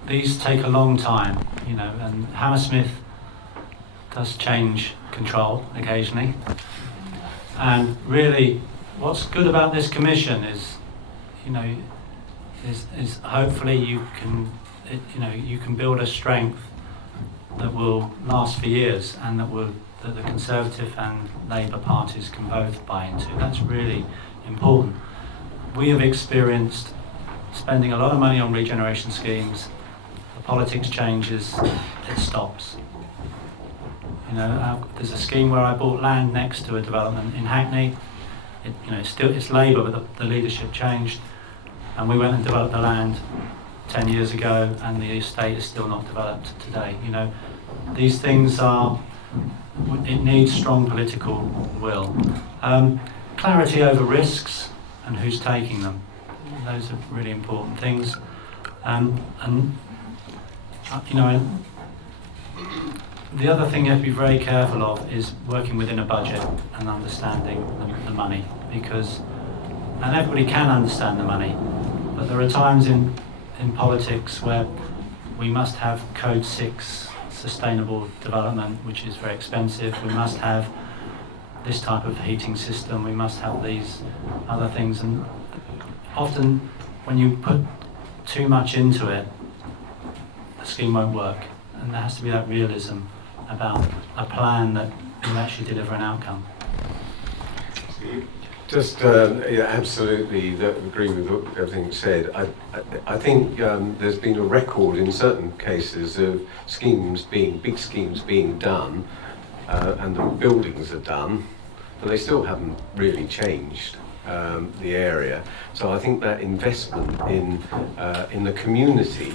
These take a long time, and Hammersmith does change control occasionally. And really, what's good about this commission is, is hopefully you can build a strength that will last for years, and that the Conservative and Labour parties can both buy into. That's really important. We have experienced spending a lot of money on regeneration schemes, politics changes, it stops. You know, there's a scheme where I bought land next to a development in Hackney. It's Labour, but the leadership changed, and we went and developed the land 10 years ago, and the estate is still not developed today. You know, these things it needs strong political will. Clarity over risks and who's taking them. Those are really important things. The other thing you have to be very careful of is working within a budget and understanding the money, and everybody can understand the money, but there are times in politics where we must have Code 6 sustainable development, which is very expensive. We must have this type of heating system. We must have these other things, and often when you put too much into it, the scheme won't work, and there has to be that realism about a plan that will actually deliver an outcome. Just absolutely agree with everything said. I think there's been a record in certain cases of big schemes being done, and the buildings are done, but they still haven't really changed the area. So I think that investment in the community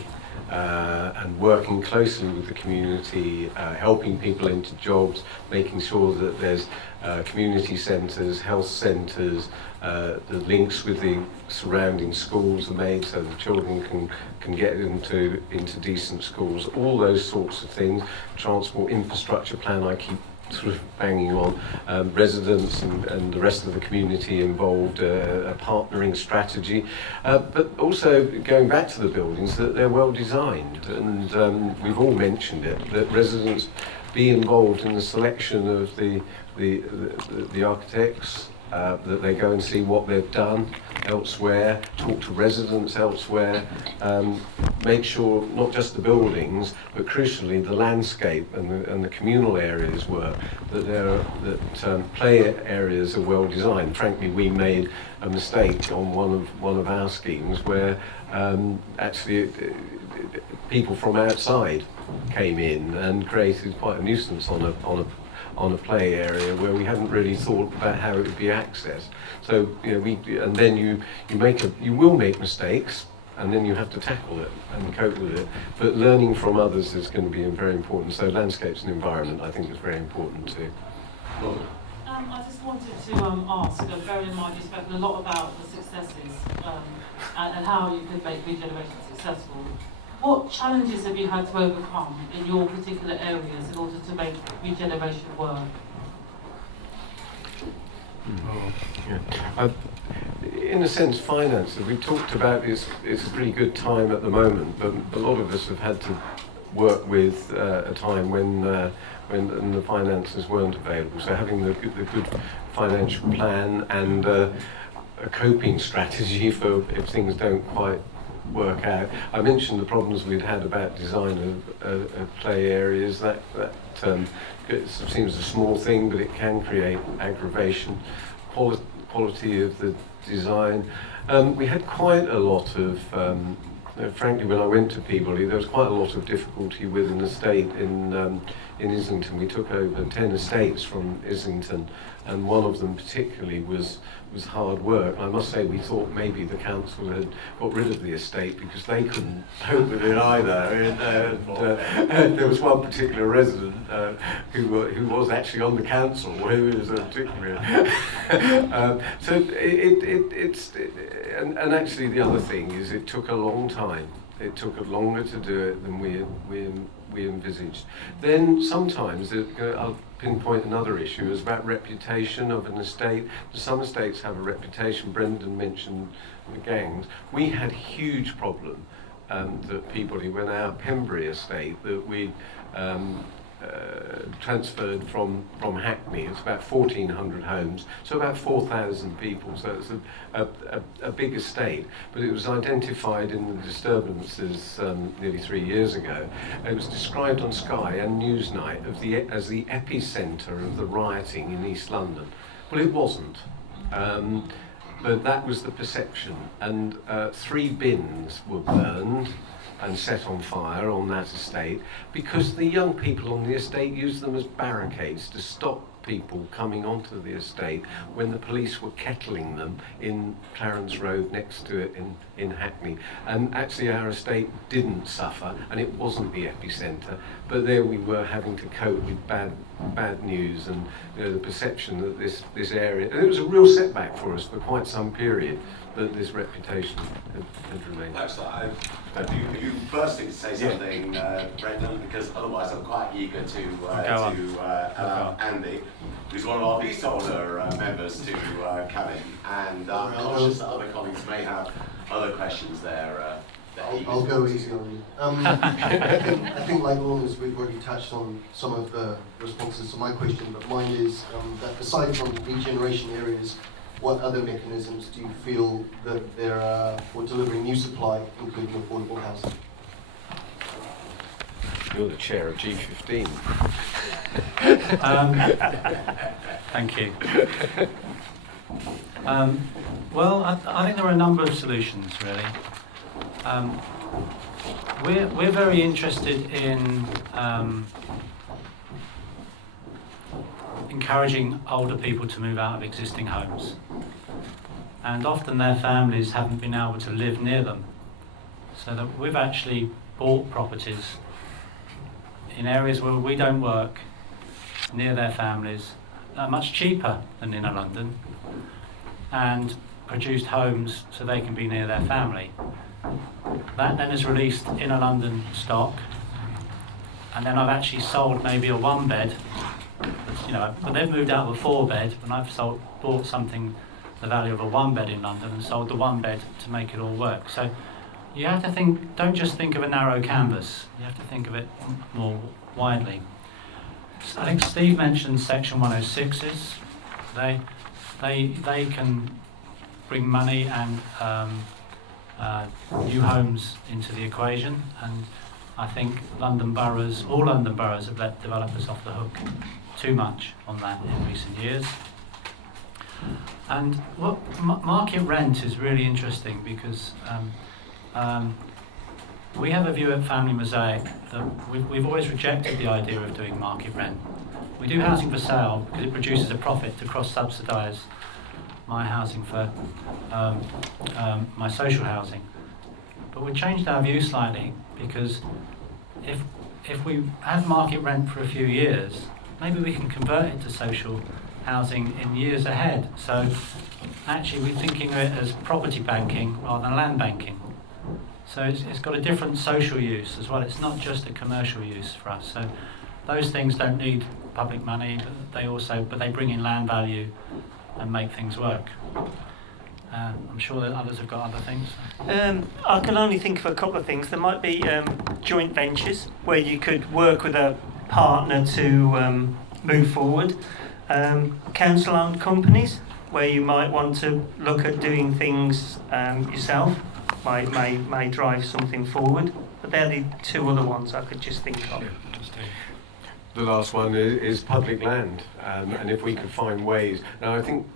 and working closely with the community, helping people into jobs, making sure that there's community centres, health centres, the links with the surrounding schools are made so the children can get into decent schools, all those sorts of things. Transport infrastructure plan I keep sort of banging on, residents and the rest of the community involved, a partnering strategy, but also going back to the buildings, that they're well designed, and we've all mentioned it, that residents be involved in the selection of the architects, that they go and see what they've done elsewhere, talk to residents elsewhere, make sure not just the buildings, but crucially the landscape and the communal areas work, that play areas are well designed. Frankly, we made a mistake on one of our schemes where actually people from outside came in and created quite a nuisance on a play area where we hadn't really thought about how it would be accessed. So you will make mistakes, and then you have to tackle it and cope with it. But learning from others is going to be very important. So landscapes and environment, I think, is very important too. I just wanted to ask, bearing in mind you've spoken a lot about the successes and how you could make regeneration successful. What challenges have you had to overcome in your particular areas in order to make regeneration work? In a sense, finances. We talked about it's a pretty good time at the moment, but a lot of us have had to work with a time when the finances weren't available. So having the good financial plan and a coping strategy for if things don't quite work out. I mentioned the problems we'd had about design of play areas. That it seems a small thing, but it can create aggravation. Quality of the design. We had quite a lot of, frankly, when I went to Peabody, there was quite a lot of difficulty with an estate in Islington. We took over 10 estates from Islington, and one of them particularly was hard work. I must say we thought maybe the council had got rid of the estate because they couldn't cope with it either. And there was one particular resident who was actually on the council, who was a particular. And actually the other thing is it took a long time. It took longer to do it than we envisaged. Then sometimes, I'll pinpoint another issue, is about reputation of an estate. Some estates have a reputation. Brendan mentioned the gangs. We had a huge problem that Peabody, when our Pembury estate that we transferred from Hackney, it's about 1,400 homes, so about 4,000 people, so it's a big estate, but it was identified in the disturbances nearly 3 years ago. It was described on Sky and Newsnight as the epicentre of the rioting in East London. Well, it wasn't. but that was the perception. And 3 bins were burned and set on fire on that estate because the young people on the estate used them as barricades to stop people coming onto the estate when the police were kettling them in Clarence Road next to it in Hackney. And actually our estate didn't suffer, and it wasn't the epicentre, but there we were having to cope with bad news and the perception that this area, and it was a real setback for us for quite some period, that this reputation had remained. You bursting to say something, Brendan, because otherwise I'm quite eager to allow Andy, who's one of our leaseholder members, to come in. And I'm conscious that other colleagues may have other questions there. I'll go easy on you. I think like Lorna's, we've already touched on some of the responses to my question, but mine is that aside from regeneration areas, what other mechanisms do you feel that there are for delivering new supply, including affordable housing? You're the chair of G15. Thank you. Well, I think there are a number of solutions, really. We're very interested in encouraging older people to move out of existing homes, and often their families haven't been able to live near them, so that we've actually bought properties in areas where we don't work, near their families, that are much cheaper than inner London, and produced homes so they can be near their family. That then has released inner London stock, and then I've actually sold maybe a 1-bed, but they've moved out of a 4-bed, and I've bought something the value of a 1-bed in London and sold the 1-bed to make it all work. So you have to think, don't just think of a narrow canvas, you have to think of it more widely. I think Steve mentioned Section 106s. They can bring money and new homes into the equation, and I think all London boroughs have let developers off the hook too much on that in recent years. And what market rent is really interesting, because we have a view at Family Mosaic that we've always rejected the idea of doing market rent. We do housing for sale because it produces a profit to cross-subsidise my housing for my social housing. But we've changed our view slightly, because if we have market rent for a few years, maybe we can convert it to social housing in years ahead. So actually we're thinking of it as property banking rather than land banking. So it's got a different social use as well. It's not just a commercial use for us. So those things don't need public money, but they bring in land value and make things work. I'm sure that others have got other things. I can only think of a couple of things. There might be joint ventures where you could work with a partner to move forward. Council-owned companies where you might want to look at doing things yourself may drive something forward. But they're the 2 other ones I could just think of. The last one is public land, and if we could find ways. Now I think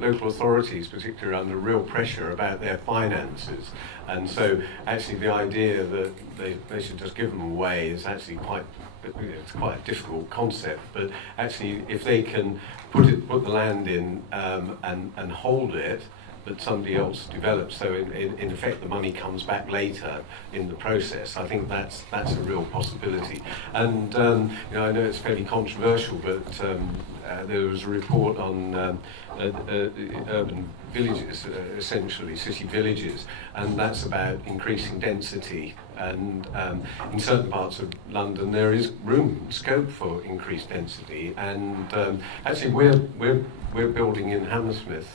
local authorities particularly are under real pressure about their finances, and so actually the idea that they should just give them away is actually quite a difficult concept. But actually if they can put the land in and hold it, that somebody else develops, so in effect the money comes back later in the process. I think that's a real possibility. And I know it's fairly controversial, but there was a report on urban villages, essentially city villages, and that's about increasing density. And in certain parts of London there is room, scope for increased density. And actually we're building in Hammersmith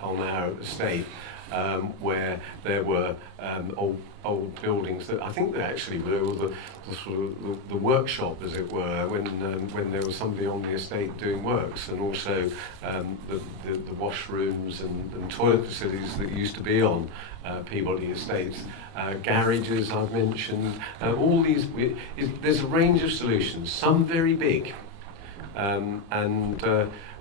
on our estate, where there were old buildings that I think they actually were the workshop, as it were, when there was somebody on the estate doing works, and also the washrooms and toilet facilities that used to be on Peabody Estates, garages I've mentioned, all these. There's a range of solutions, some very big,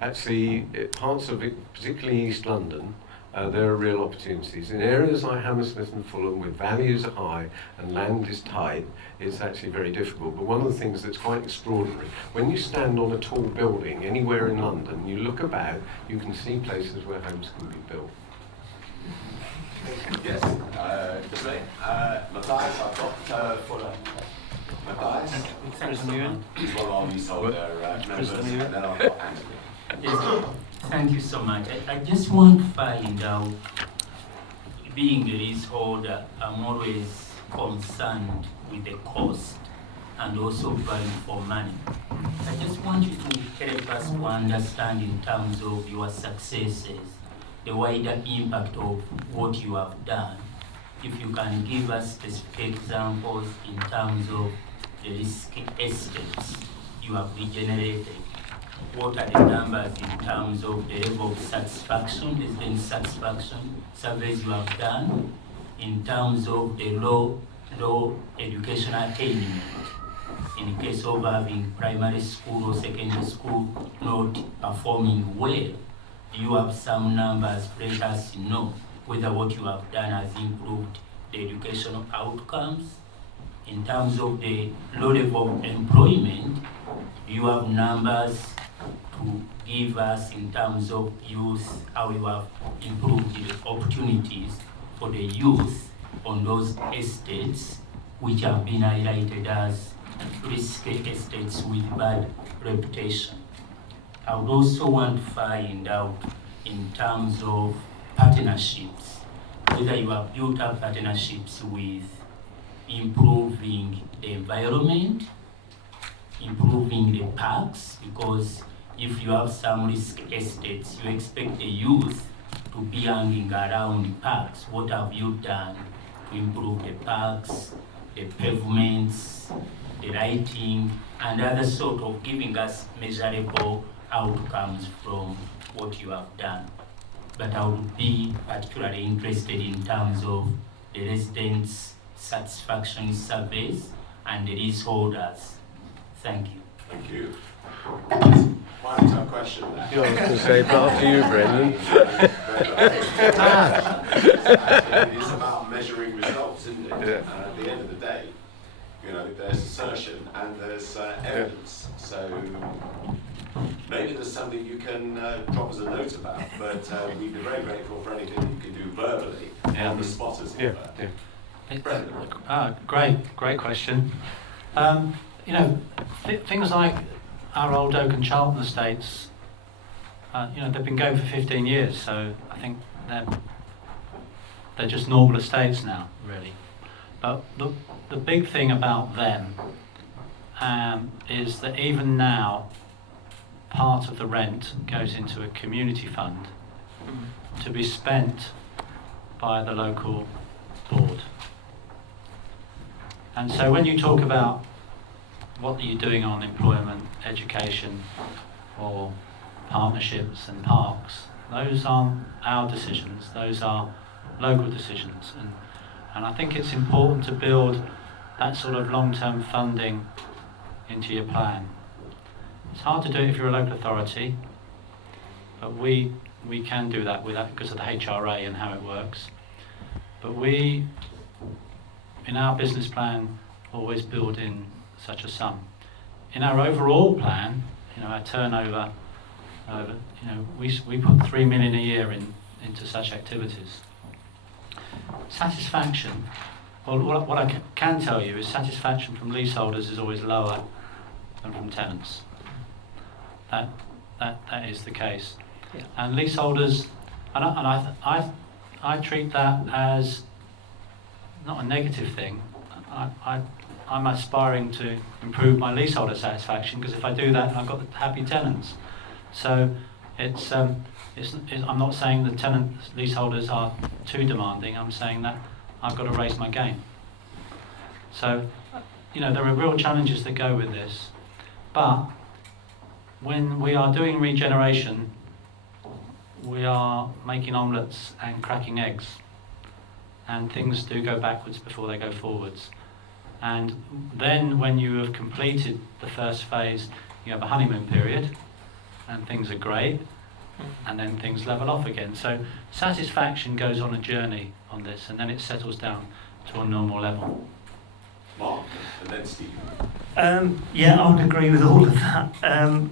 Actually, parts of it, particularly East London, there are real opportunities. In areas like Hammersmith and Fulham, where values are high and land is tight, it's actually very difficult. But one of the things that's quite extraordinary, when you stand on a tall building anywhere in London, you look about, you can see places where homes can be built. Yes, Matthias, I've got Matthias. Well, I'll leasehold their members, and then I've got Anthony. Yes, thank you so much. I just want to find out, being a leaseholder, I'm always concerned with the cost and also value for money. I just want you to help us to understand in terms of your successes, the wider impact of what you have done. If you can give us specific examples in terms of the risky estates you have regenerated. What are the numbers in terms of the level of satisfaction, resident satisfaction surveys you have done, in terms of the low educational attainment, in case of having primary school or secondary school not performing well? Do you have some numbers? Let us know whether what you have done has improved the educational outcomes. In terms of the low level of employment, do you have numbers to give us in terms of youth, how you have improved the opportunities for the youth on those estates which have been highlighted as risky estates with bad reputation? I would also want to find out in terms of partnerships, whether you have built up partnerships with improving the environment, improving the parks, because if you have some risk estates, you expect the youth to be hanging around parks. What have you done to improve the parks, the pavements, the lighting, and other sort of giving us measurable outcomes from what you have done? But I would be particularly interested in terms of the residents' satisfaction surveys and the leaseholders. Thank you. Thank you. Quite a tough question there. I was going to say, but after you, Brendan. It's about measuring results, isn't it? Yeah. At the end of the day, you know, there's assertion and there's evidence. So maybe there's something you can drop us a note about, but we'd be very grateful for anything that you can do verbally on the spot, as it were. Great question. You know, things like our old Oak and Charlton estates, you know, they've been going for 15 years, so I think they're just normal estates now, really. But the big thing about them is that even now, part of the rent goes into a community fund to be spent by the local board. And so when you talk about what are you doing on employment, education, or partnerships and parks, those aren't our decisions, those are local decisions. And I think it's important to build that sort of long-term funding into your plan. It's hard to do it if you're a local authority, but we can do that because of the HRA and how it works. But we, in our business plan, always build in such a sum. In our overall plan, you know, our turnover, you know, we put 3 million a year into such activities. Satisfaction, well, what I can tell you is satisfaction from leaseholders is always lower than from tenants. That is the case. Yeah. And leaseholders, and I treat that as not a negative thing. I'm aspiring to improve my leaseholder satisfaction, because if I do that, I've got happy tenants. So it's I'm not saying the leaseholders are too demanding. I'm saying that I've got to raise my game. So, you know, there are real challenges that go with this. But when we are doing regeneration, we are making omelettes and cracking eggs. And things do go backwards before they go forwards. And then when you have completed the first phase, You have a honeymoon period, and things are great, and then things level off again. So satisfaction goes on a journey on this, and then it settles down to a normal level. Mark, and then Steve. Yeah, I would agree with all of that.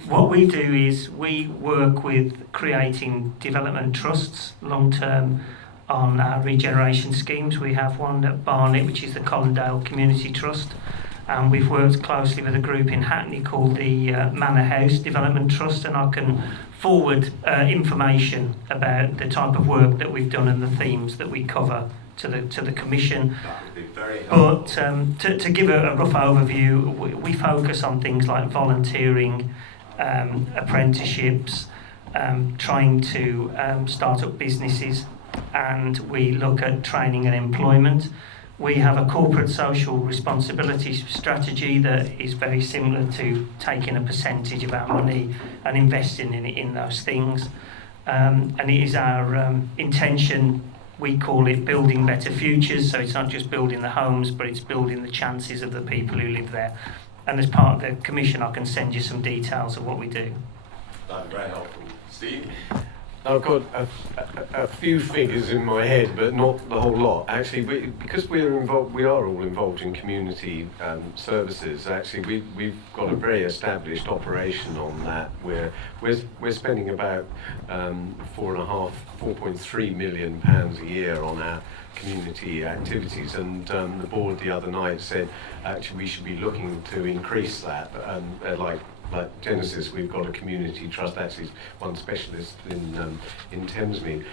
What we do is we work with creating development trusts long-term on our regeneration schemes. We have one at Barnet, which is the Collindale Community Trust, and we've worked closely with a group in Hackney called the Manor House Development Trust, and I can forward information about the type of work that we've done and the themes that we cover to the Commission. That would be very helpful. But to give a rough overview, we focus on things like volunteering, apprenticeships, trying to start up businesses, and we look at training and employment. We have a corporate social responsibility strategy that is very similar to taking a percentage of our money and investing in it in those things. And it is our intention, we call it building better futures, so it's not just building the homes, but it's building the chances of the people who live there. And as part of the Commission, I can send you some details of what we do. That'd be very helpful. Steve? I've got a few figures in my head, but not the whole lot. Actually, because we are all involved in community services. Actually, we've got a very established operation on that. We're spending about £4.3 million a year on our community activities, and the board the other night said actually we should be looking to increase that. Like Genesis, we've got a community trust, actually one specialist in Thamesmead.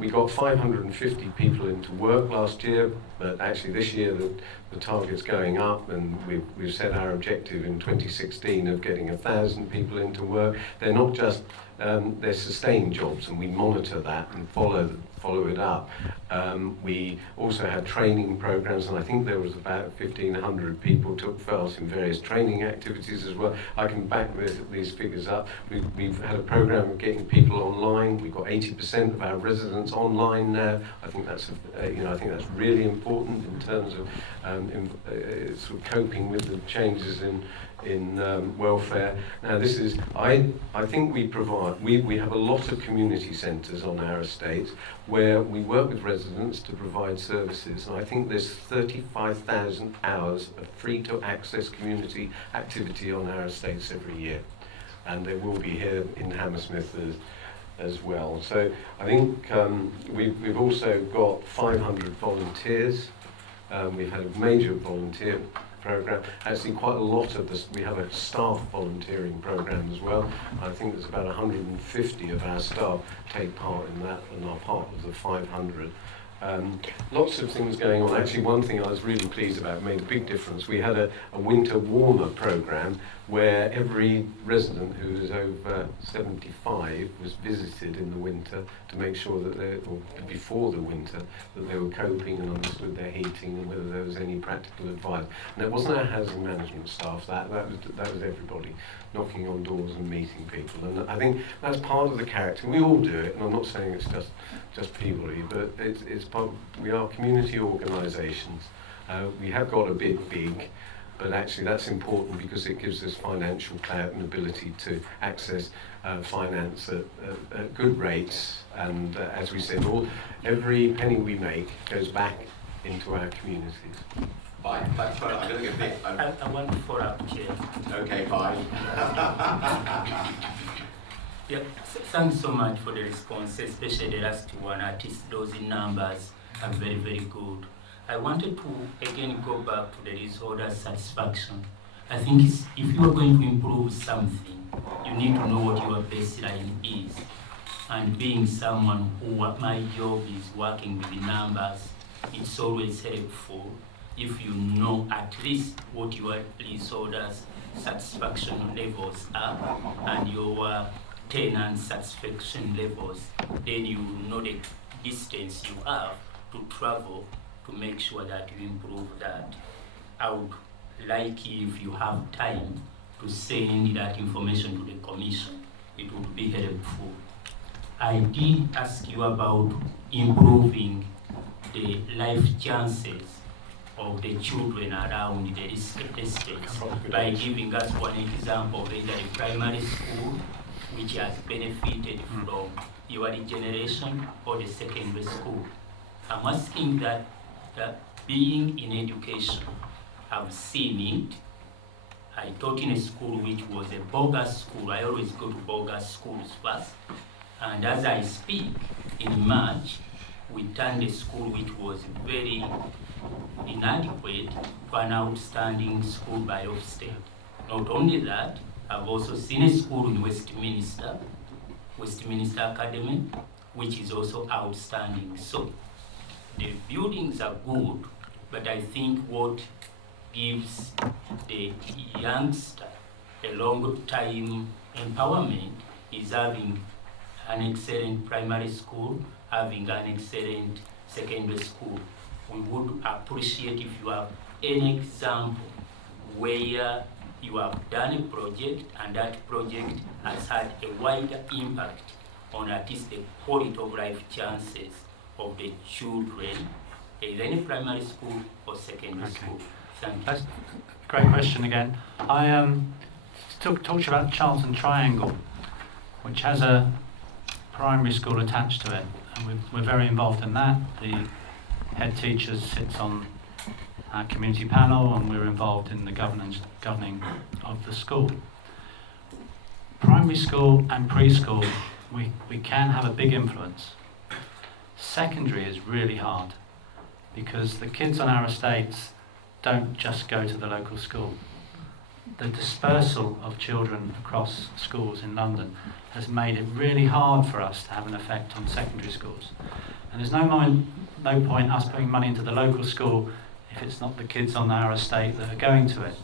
We got 550 people into work last year, but actually this year the target's going up, and we've set our objective in 2016 of getting 1,000 people into work. They're not just they're sustained jobs, and we monitor that and follow it up. We also had training programs, and I think there was about 1,500 people took part in various training activities as well. I can back these figures up. We've had a program of getting people online. We've got 80% of our residents online now. I think that's really important in terms of sort of coping with the changes in welfare. Now this is, I think we have a lot of community centres on our estate where we work with residents to provide services, and I think there's 35,000 hours of free to access community activity on our estates every year, and there will be here in Hammersmith as well. So I think we've also got 500 volunteers. We've had a major volunteer program. Actually, quite a lot of this, we have a staff volunteering program as well. I think there's about 150 of our staff take part in that and are part of the 500. Lots of things going on. Actually, one thing I was really pleased about, made a big difference. We had a winter warmer program where every resident who was over 75 was visited in the winter to make sure that before the winter, that they were coping and understood their heating and whether there was any practical advice. And it wasn't our housing management staff, that was everybody knocking on doors and meeting people. And I think that's part of the character. We all do it, and I'm not saying it's just Peabody, but it's part. We are community organisations. We have got a bit big, but actually that's important because it gives us financial clout and ability to access finance at good rates. And as we said, every penny we make goes back into our communities. Fine, thanks very much. I'm going to get I want to follow up, Chair. Okay, fine. Yeah, thanks so much for the response, especially the last one. At least those in numbers are very, very good. I wanted to again go back to the leaseholder satisfaction. I think if you are going to improve something, you need to know what your baseline is. And being someone who my job is working with the numbers, it's always helpful if you know at least what your leaseholders satisfaction levels are and your tenant satisfaction levels, then you know the distance you have to travel to make sure that you improve that. I would like if you have time to send that information to the Commission. It would be helpful. I did ask you about improving the life chances of the children around the estates by giving us one example, either a primary school which has benefited from your regeneration or the secondary school. I'm asking that being in education, I've seen it. I taught in a school which was a bogus school. I always go to bogus schools first. And as I speak, in March, we turned a school which was very inadequate to an outstanding school by Ofsted. Not only that, I've also seen a school in Westminster Academy, which is also outstanding. So the buildings are good, but I think what gives the youngster a long time empowerment is having an excellent primary school, having an excellent secondary school. We would appreciate if you have any example where you have done a project and that project has had a wider impact on at least the quality of life chances of the children, either in primary school or secondary school. Thank you. That's a great question again. I talked to you about Charlton Triangle, which has a primary school attached to it, and we're very involved in that. The head teacher sits on our community panel, and we're involved in the governing of the school. Primary school and preschool, we can have a big influence. Secondary is really hard because the kids on our estates don't just go to the local school. The dispersal of children across schools in London has made it really hard for us to have an effect on secondary schools. And there's no point us putting money into the local school if it's not the kids on our estate that are going to it.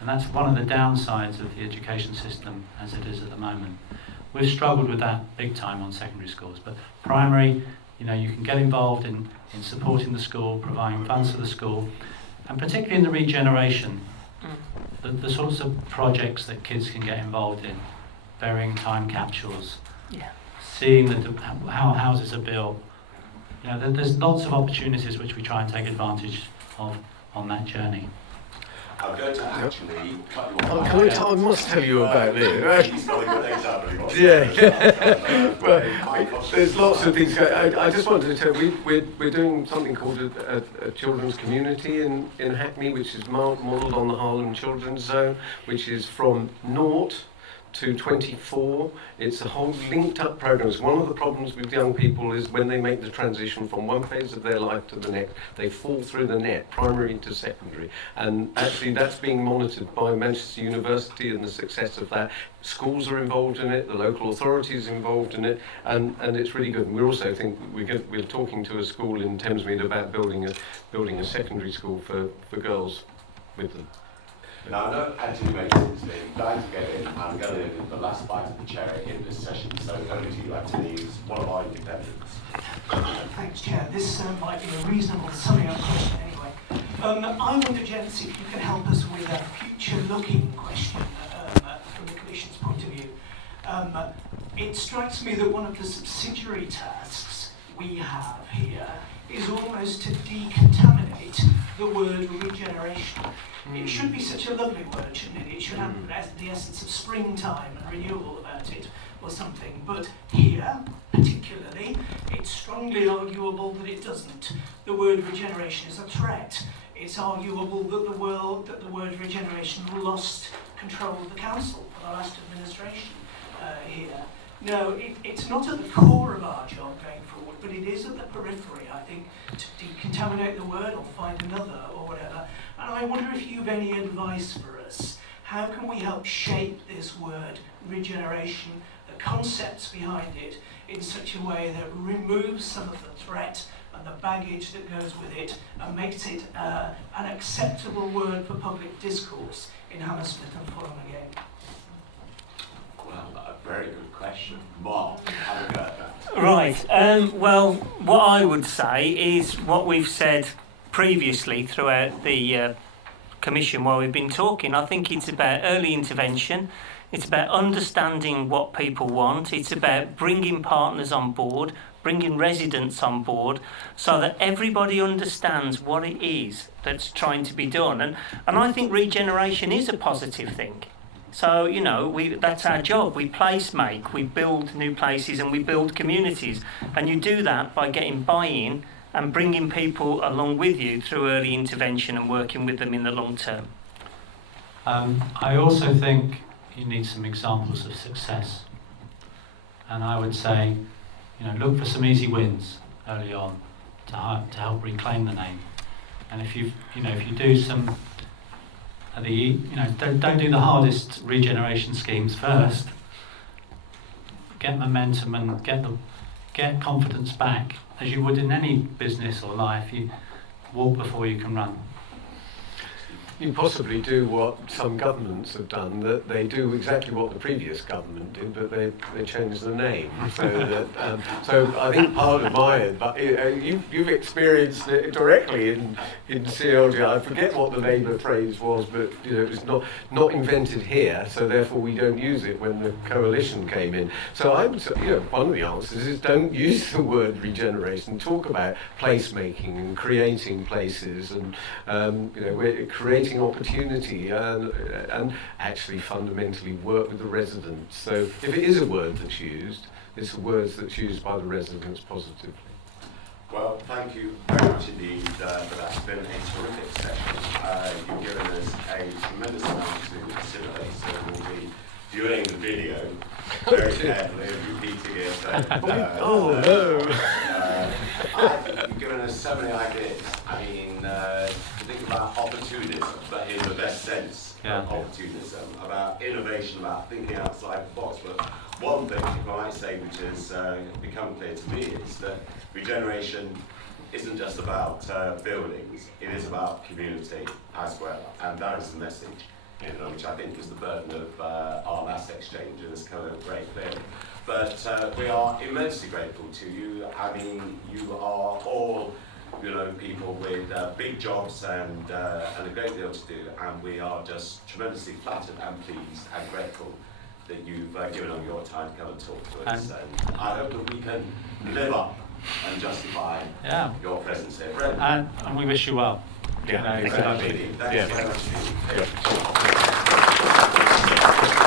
And that's one of the downsides of the education system as it is at the moment. We've struggled with that big time on secondary schools, but primary, you can get involved in supporting the school, providing funds for the school, and particularly in the regeneration, the sorts of projects that kids can get involved in, burying time capsules, seeing how houses are built. There's lots of opportunities which we try and take advantage of on that journey. I'm going to actually cut you off. I must tell you about it. He's got a good example. There's lots of things. I just wanted to tell you, we're doing something called a children's community in Hackney, which is modelled on the Harlem Children's Zone, which is from 0 to 24. It's a whole linked up program. One of the problems with young people is when they make the transition from one phase of their life to the next, they fall through the net, primary to secondary. And actually that's being monitored by Manchester University and the success of that. Schools are involved in it, the local authorities are involved in it, and it's really good. And we also think we're talking to a school in Thamesmead about building a secondary school for girls with them. Now, I know Anthony Mason's been dying to get in. I'm going to leave the last bite of the cherry in this session. So over to you, Anthony, who's one of our independents. Thanks, Chair. This might be a reasonable summing up question anyway. I wonder, gents, if you can help us with a future-looking question from the Commission's point of view. It strikes me that one of the subsidiary tasks we have here is almost to decontaminate the word regeneration. It should be such a lovely word, shouldn't it? It should have the essence of springtime and renewal about it or something. But here, particularly, it's strongly arguable that it doesn't. The word regeneration is a threat. It's arguable that the word regeneration lost control of the council for the last administration here. No, it's not at the core of our job going forward, but it is at the periphery, I think, to decontaminate the word or find another or whatever. And I wonder if you've any advice for us. How can we help shape this word, regeneration, the concepts behind it, in such a way that removes some of the threat and the baggage that goes with it and makes it an acceptable word for public discourse in Hammersmith and Fulham again? Well, a very good question. Mark, have a go at that. Right. Well, what I would say is what we've said previously throughout the Commission while we've been talking. I think it's about early intervention. It's about understanding what people want. It's about bringing partners on board, bringing residents on board so that everybody understands what it is that's trying to be done. And I think regeneration is a positive thing. So, you know, that's our job. We place make, we build new places and we build communities. And you do that by getting buy-in and bringing people along with you through early intervention and working with them in the long term. I also think you need some examples of success. And I would say, you know, look for some easy wins early on to help reclaim the name. And if you do some don't do the hardest regeneration schemes first. Get momentum and get confidence back, as you would in any business or life. You walk before you can run. You possibly do what some governments have done, that they do exactly what the previous government did, but they change the name. So I think part of you've experienced it directly in CLG. I forget what the Labour phrase was, but it was not invented here, so therefore we don't use it when the coalition came in. So I would say, one of the answers is don't use the word regeneration. Talk about placemaking and creating places, and we're creating opportunity and actually fundamentally work with the residents. So if it is a word that's used, it's a word that's used by the residents positively. Well, thank you very much indeed for that. It's been a terrific session. You've given us a tremendous amount to assimilate, so we'll be viewing the video very carefully and repeating it. You've given us so many ideas. I mean, think about opportunism, but in the best sense of opportunism, about innovation, about thinking outside the box. But one thing, if I might say, which has become clear to me, is that regeneration isn't just about buildings, it is about community as well. And that is the message, which I think is the burden of our last exchange, and it's come out very clearly. But we are immensely grateful to you. I mean, you are all people with big jobs and a great deal to do, and we are just tremendously flattered and pleased and grateful that you've given up your time to come and talk to us. And I hope that we can live up and justify your presence here. Brendan. And we wish you well. Thank you very much. Yeah.